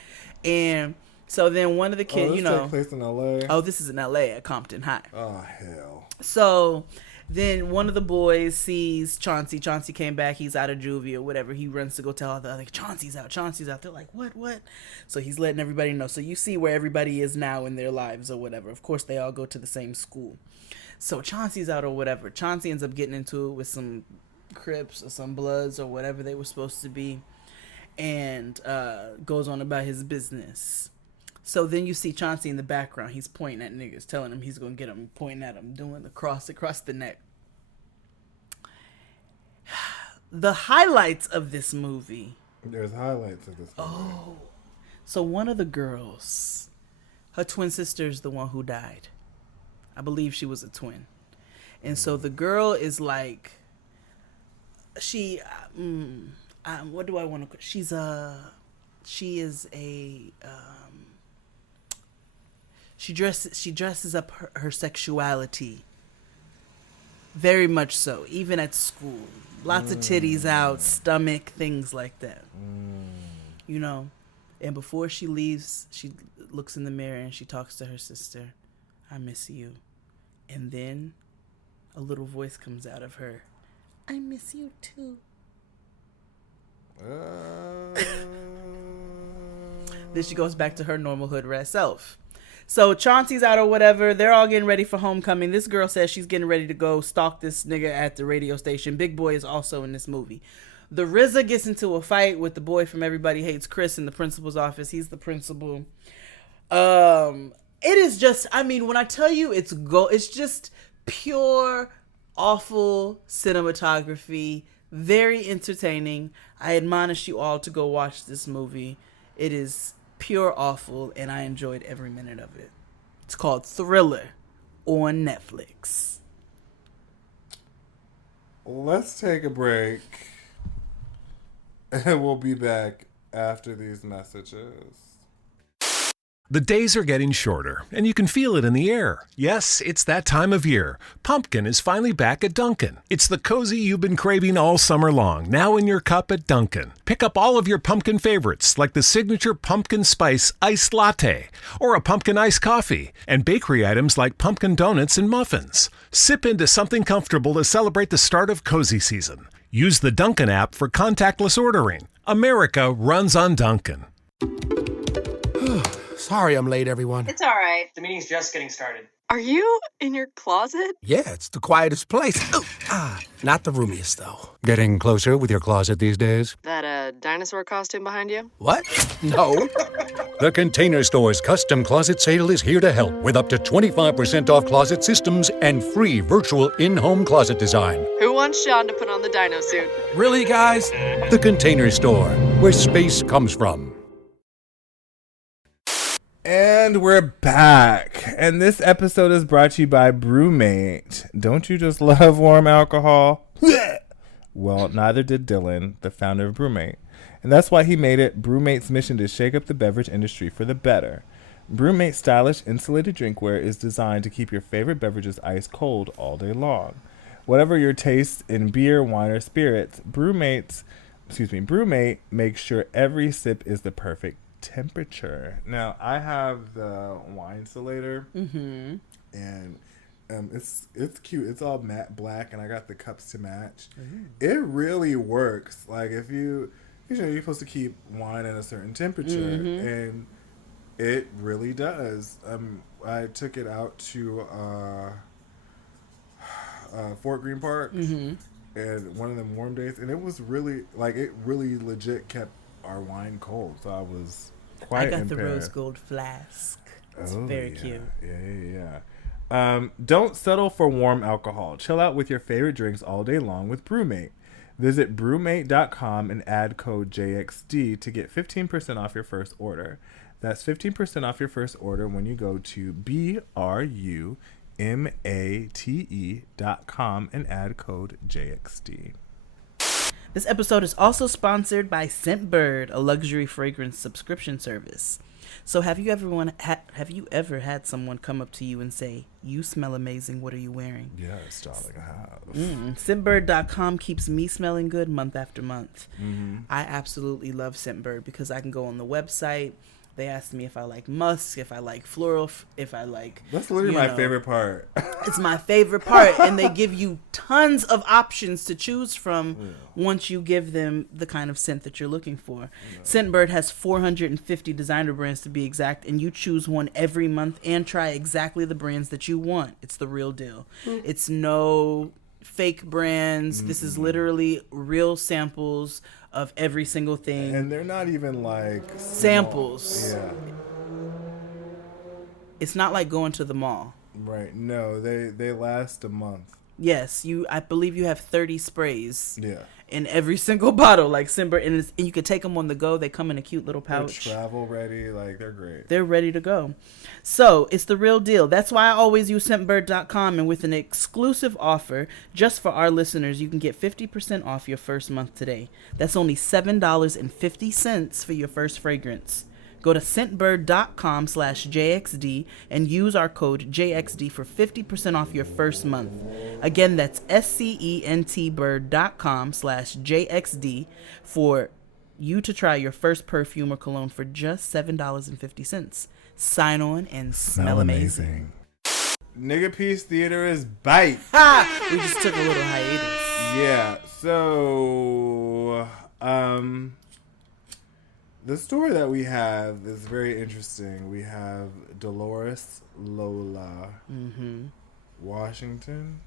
And so then one of the kids, this takes place in LA. Oh, this is in LA at Compton High. Oh, hell. So then one of the boys sees Chauncey. Chauncey came back. He's out of juvie or whatever. He runs to go tell all the other, Chauncey's out. They're like, what? So he's letting everybody know. So you see where everybody is now in their lives or whatever. Of course, they all go to the same school. So Chauncey's out or whatever. Chauncey ends up getting into it with some Crips or some Bloods or whatever they were supposed to be. And goes on about his business. So then you see Chauncey in the background. He's pointing at niggas, telling them he's going to get them, pointing at them, doing the cross across the neck. The highlights of this movie. There's highlights of this movie. Oh. So one of the girls, her twin sister is the one who died. I believe she was a twin. And so the girl is like, what do I want to, she dresses up her sexuality very much so, even at school. Lots of titties out, stomach, things like that. You know, and before she leaves, she looks in the mirror and she talks to her sister. I miss you. And then a little voice comes out of her. I miss you too. Then she goes back to her normal hood rat self. So Chauncey's out or whatever. They're all getting ready for homecoming. This girl says she's getting ready to go stalk this nigga at the radio station. Big Boy is also in this movie. The RZA gets into a fight with the boy from Everybody Hates Chris in the principal's office. He's the principal. It is just, I mean, when I tell you it's just pure, awful cinematography. Very entertaining. I admonish you all to go watch this movie. It is pure awful, and I enjoyed every minute of it. It's called Thriller on Netflix. Let's take a break, and we'll be back after these messages. The days are getting shorter, and you can feel it in the air. Yes, it's that time of year. Pumpkin is finally back at Dunkin'. It's the cozy you've been craving all summer long, now in your cup at Dunkin'. Pick up all of your pumpkin favorites, like the signature pumpkin spice iced latte, or a pumpkin iced coffee, and bakery items like pumpkin donuts and muffins. Sip into something comfortable to celebrate the start of cozy season. Use the Dunkin' app for contactless ordering. America runs on Dunkin'. Sorry I'm late, everyone. It's all right. The meeting's just getting started. Are you in your closet? Yeah, it's the quietest place. Not the roomiest, though. Getting closer with your closet these days? That a dinosaur costume behind you? What? No. The Container Store's custom closet sale is here to help with up to 25% off closet systems and free virtual in-home closet design. Who wants Sean to put on the dino suit? Really, guys? The Container Store, where space comes from. And we're back. And this episode is brought to you by Brewmate. Don't you just love warm alcohol? Well, neither did Dylan, the founder of Brewmate. And that's why he made it Brewmate's mission to shake up the beverage industry for the better. Brewmate's stylish insulated drinkware is designed to keep your favorite beverages ice cold all day long. Whatever your taste in beer, wine, or spirits, Brewmate makes sure every sip is the perfect temperature. Now, I have the wine insulator, and it's cute. It's all matte black, and I got the cups to match. It really works. Like, if you're supposed to keep wine at a certain temperature, and it really does. I took it out to Fort Greene Park, and one of them warm days, and it was really it really legit kept our wine cold. So I was quite I got impaired. the rose gold flask. It's very cute. Yeah. Don't settle for warm alcohol. Chill out with your favorite drinks all day long with Brewmate. Visit brewmate.com and add code JXD to get 15% off your first order. That's 15% off your first order when you go to brumate.com and add code JXD. This episode is also sponsored by Scentbird, a luxury fragrance subscription service. So have you ever had someone come up to you and say, "You smell amazing, what are you wearing?" Yes, darling, I have. Scentbird.com keeps me smelling good month after month. I absolutely love Scentbird because I can go on the website. They asked me if I like musk, if I like floral, if I like... That's literally my favorite part. It's my favorite part. And they give you tons of options to choose from once you give them the kind of scent that you're looking for. Scentbird has 450 designer brands to be exact, and you choose one every month and try exactly the brands that you want. It's the real deal. It's no fake brands. This is literally real samples of every single thing. And they're not even like samples. Yeah. It's not like going to the mall. Right. No, they last a month. Yes, I believe you have 30 sprays. Yeah. In every single bottle, like Scentbird, and you can take them on the go. They come in a cute little pouch. They're travel ready, like they're great. They're ready to go. So it's the real deal. That's why I always use Scentbird.com, and with an exclusive offer just for our listeners, you can get 50% off your first month today. That's only $7.50 for your first fragrance. Go to scentbird.com/JXD and use our code JXD for 50% off your first month. Again, that's scentbird.com/JXD for you to try your first perfume or cologne for just $7.50. Sign on and smell amazing. Nigga Peace Theater is bite. Ha! We just took a little hiatus. Yeah. So, the story that we have is very interesting. We have Dolores Lola Washington.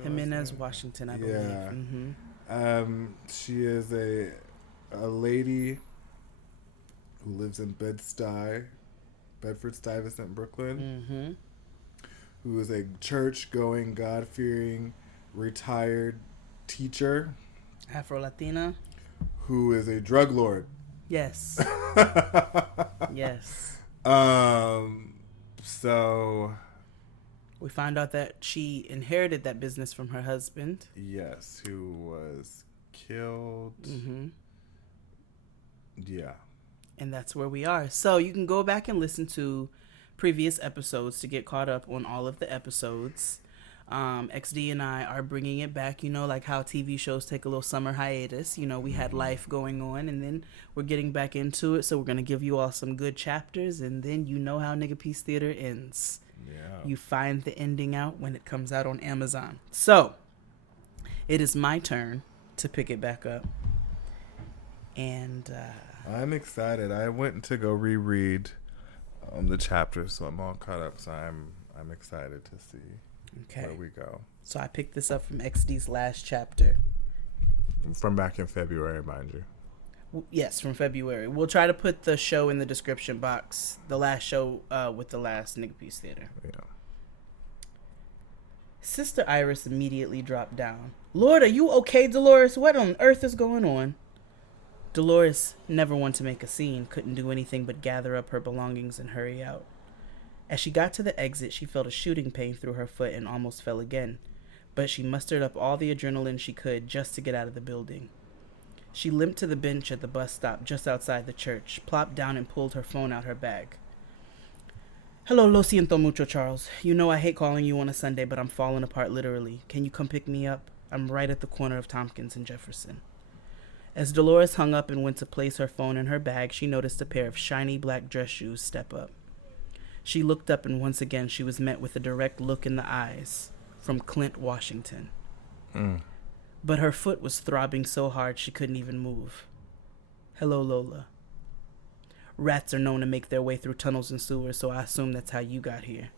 Jimenez Washington, I believe. Yeah. She is a lady who lives in Bedford-Stuyvesant, Brooklyn. Who is a church-going, God-fearing, retired teacher. Afro-Latina. Who is a drug lord. Yes. Yes. So we found out that she inherited that business from her husband. Yes, who was killed. Mm-hmm. Yeah. And that's where we are. So you can go back and listen to previous episodes to get caught up on all of the episodes. XD and I are bringing it back, you know, like how TV shows take a little summer hiatus. You know, we had life going on, and then we're getting back into it. So we're going to give you all some good chapters, and then you know how Nigga Peace Theater ends. Yeah. You find the ending out when it comes out on Amazon. So it is my turn to pick it back up. And I'm excited. I went to go reread the chapters, so I'm all caught up. So I'm excited to see where we go. So I picked this up from XD's last chapter. From back in February, mind you. Yes, from February. We'll try to put the show in the description box. The last show with the last Nigga Peace Theater. Yeah. Sister Iris immediately dropped down. Lord, are you okay, Dolores? What on earth is going on? Dolores, never one to make a scene, couldn't do anything but gather up her belongings and hurry out. As she got to the exit, she felt a shooting pain through her foot and almost fell again. But she mustered up all the adrenaline she could just to get out of the building. She limped to the bench at the bus stop just outside the church, plopped down and pulled her phone out her bag. Hello, lo siento mucho, Charles. You know I hate calling you on a Sunday, but I'm falling apart literally. Can you come pick me up? I'm right at the corner of Tompkins and Jefferson. As Dolores hung up and went to place her phone in her bag, she noticed a pair of shiny black dress shoes step up. She looked up, and once again she was met with a direct look in the eyes from Clint Washington. But her foot was throbbing so hard she couldn't even move. Hello, Lola. Rats are known to make their way through tunnels and sewers, so I assume that's how you got here.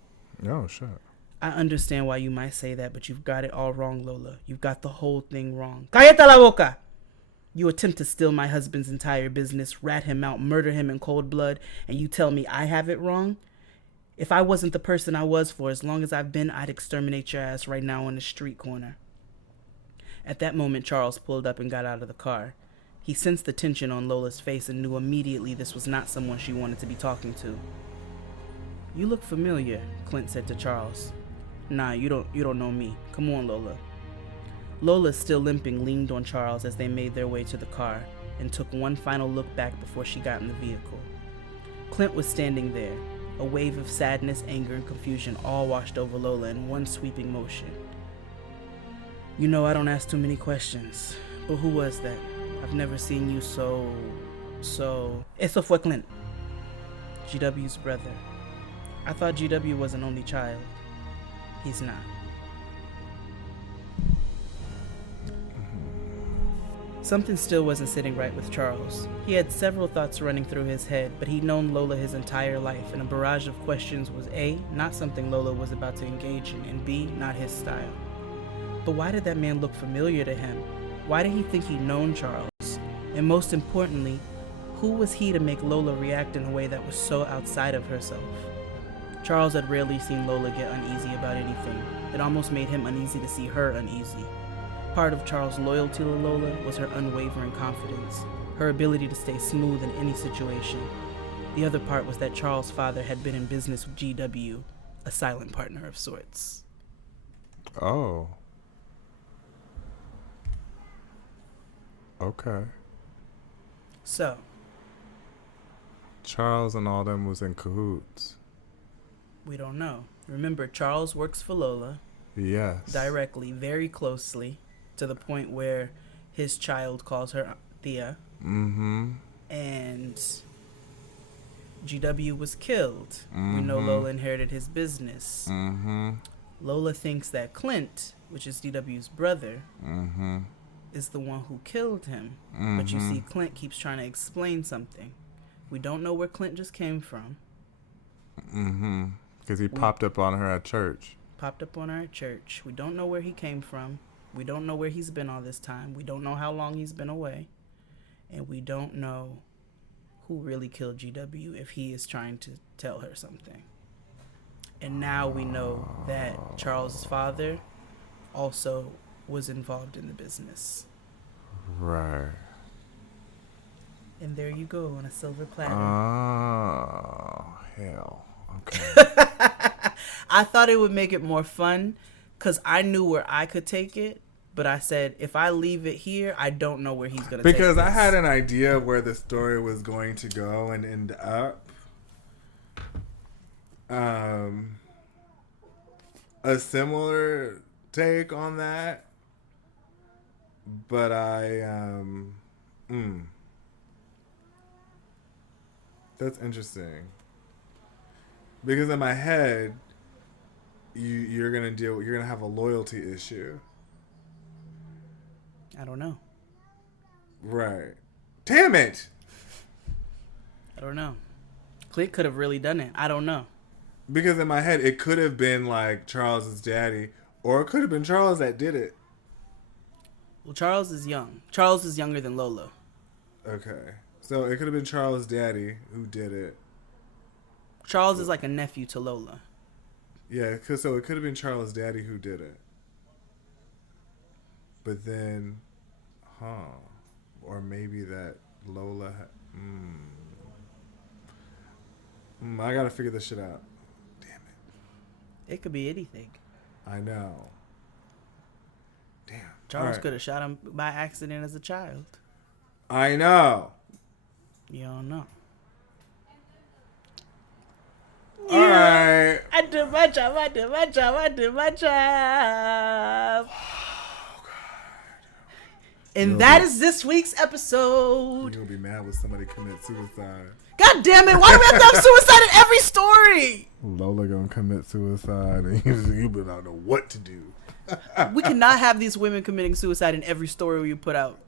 Oh, shut. I understand why you might say that, but you've got it all wrong, Lola. You've got the whole thing wrong. Cállate la boca! You attempt to steal my husband's entire business, rat him out, murder him in cold blood, and you tell me I have it wrong? If I wasn't the person I was for as long as I've been, I'd exterminate your ass right now on the street corner. At that moment, Charles pulled up and got out of the car. He sensed the tension on Lola's face and knew immediately this was not someone she wanted to be talking to. You look familiar, Clint said to Charles. Nah, you don't know me. Come on, Lola. Lola, still limping, leaned on Charles as they made their way to the car and took one final look back before she got in the vehicle. Clint was standing there, a wave of sadness, anger, and confusion all washed over Lola in one sweeping motion. You know I don't ask too many questions, but who was that? I've never seen you so... Eso fue Clint, GW's brother. I thought GW was an only child. He's not. Something still wasn't sitting right with Charles. He had several thoughts running through his head, but he'd known Lola his entire life, and a barrage of questions was A, not something Lola was about to engage in, and B, not his style. But why did that man look familiar to him? Why did he think he'd known Charles? And most importantly, who was he to make Lola react in a way that was so outside of herself? Charles had rarely seen Lola get uneasy about anything. It almost made him uneasy to see her uneasy. Part of Charles' loyalty to Lola was her unwavering confidence, her ability to stay smooth in any situation. The other part was that Charles' father had been in business with GW, a silent partner of sorts. Oh. Okay. So, Charles and all them was in cahoots. We don't know. Remember, Charles works for Lola. Yes. Directly, very closely, to the point where his child calls her Thea. Mm-hmm. And GW was killed. Mm-hmm. We know Lola inherited his business. Mm-hmm. Lola thinks that Clint, which is DW's brother, mm-hmm. is the one who killed him. Mm-hmm. But you see, Clint keeps trying to explain something. We don't know where Clint just came from. Mm-hmm. Because he popped up on her at church. Popped up on her at church. We don't know where he came from. We don't know where he's been all this time. We don't know how long he's been away. And we don't know who really killed GW if he is trying to tell her something. And now we know that Charles' father also was involved in the business. Right. And there you go on a silver platter. Oh, hell. Okay. I thought it would make it more fun because I knew where I could take it. But I said, if I leave it here, I don't know where he's going to take it. Because I had an idea of where the story was going to go and end up. A similar take on that. But that's interesting. Because in my head, you're gonna have a loyalty issue. I don't know. Right. Damn it! I don't know. Clint could have really done it. I don't know. Because in my head, it could have been like Charles's daddy, or it could have been Charles that did it. Well, Charles is young. Charles is younger than Lola. Okay. So it could have been Charles' daddy who did it. Charles is like a nephew to Lola. Yeah, so it could have been Charles' daddy who did it. But then, or maybe that Lola. I gotta figure this shit out. Damn it. It could be anything. I know. Damn. Charles could have shot him by accident as a child. I know. You don't know. All right. I did my job. And that is this week's episode. You're gonna be mad when somebody commits suicide. God damn it! Why do we have to have suicide in every story? Lola gonna commit suicide, and you better not know what to do. We cannot have these women committing suicide in every story we put out.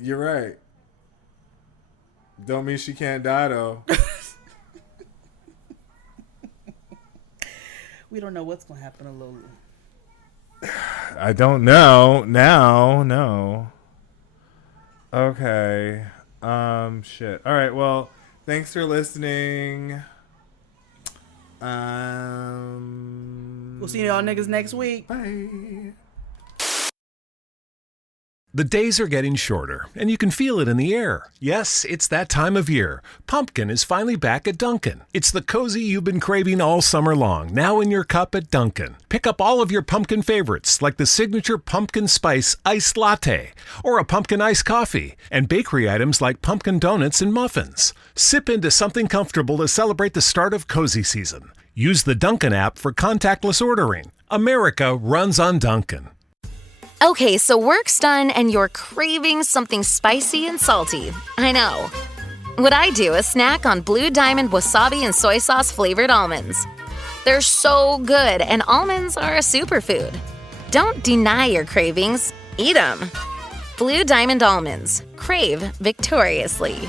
You're right. Don't mean she can't die though. We don't know what's gonna happen to Lola. I don't know now. No. Okay. Shit. All right. Well, thanks for listening. We'll see y'all niggas next week. Bye. The days are getting shorter, and you can feel it in the air. Yes, it's that time of year. Pumpkin is finally back at Dunkin'. It's the cozy you've been craving all summer long, now in your cup at Dunkin'. Pick up all of your pumpkin favorites, like the signature pumpkin spice iced latte, or a pumpkin iced coffee, and bakery items like pumpkin donuts and muffins. Sip into something comfortable to celebrate the start of cozy season. Use the Dunkin' app for contactless ordering. America runs on Dunkin'. Okay, so work's done and you're craving something spicy and salty. I know. What I do is snack on Blue Diamond wasabi and soy sauce flavored almonds. They're so good, and almonds are a superfood. Don't deny your cravings, eat them. Blue Diamond almonds. Crave victoriously.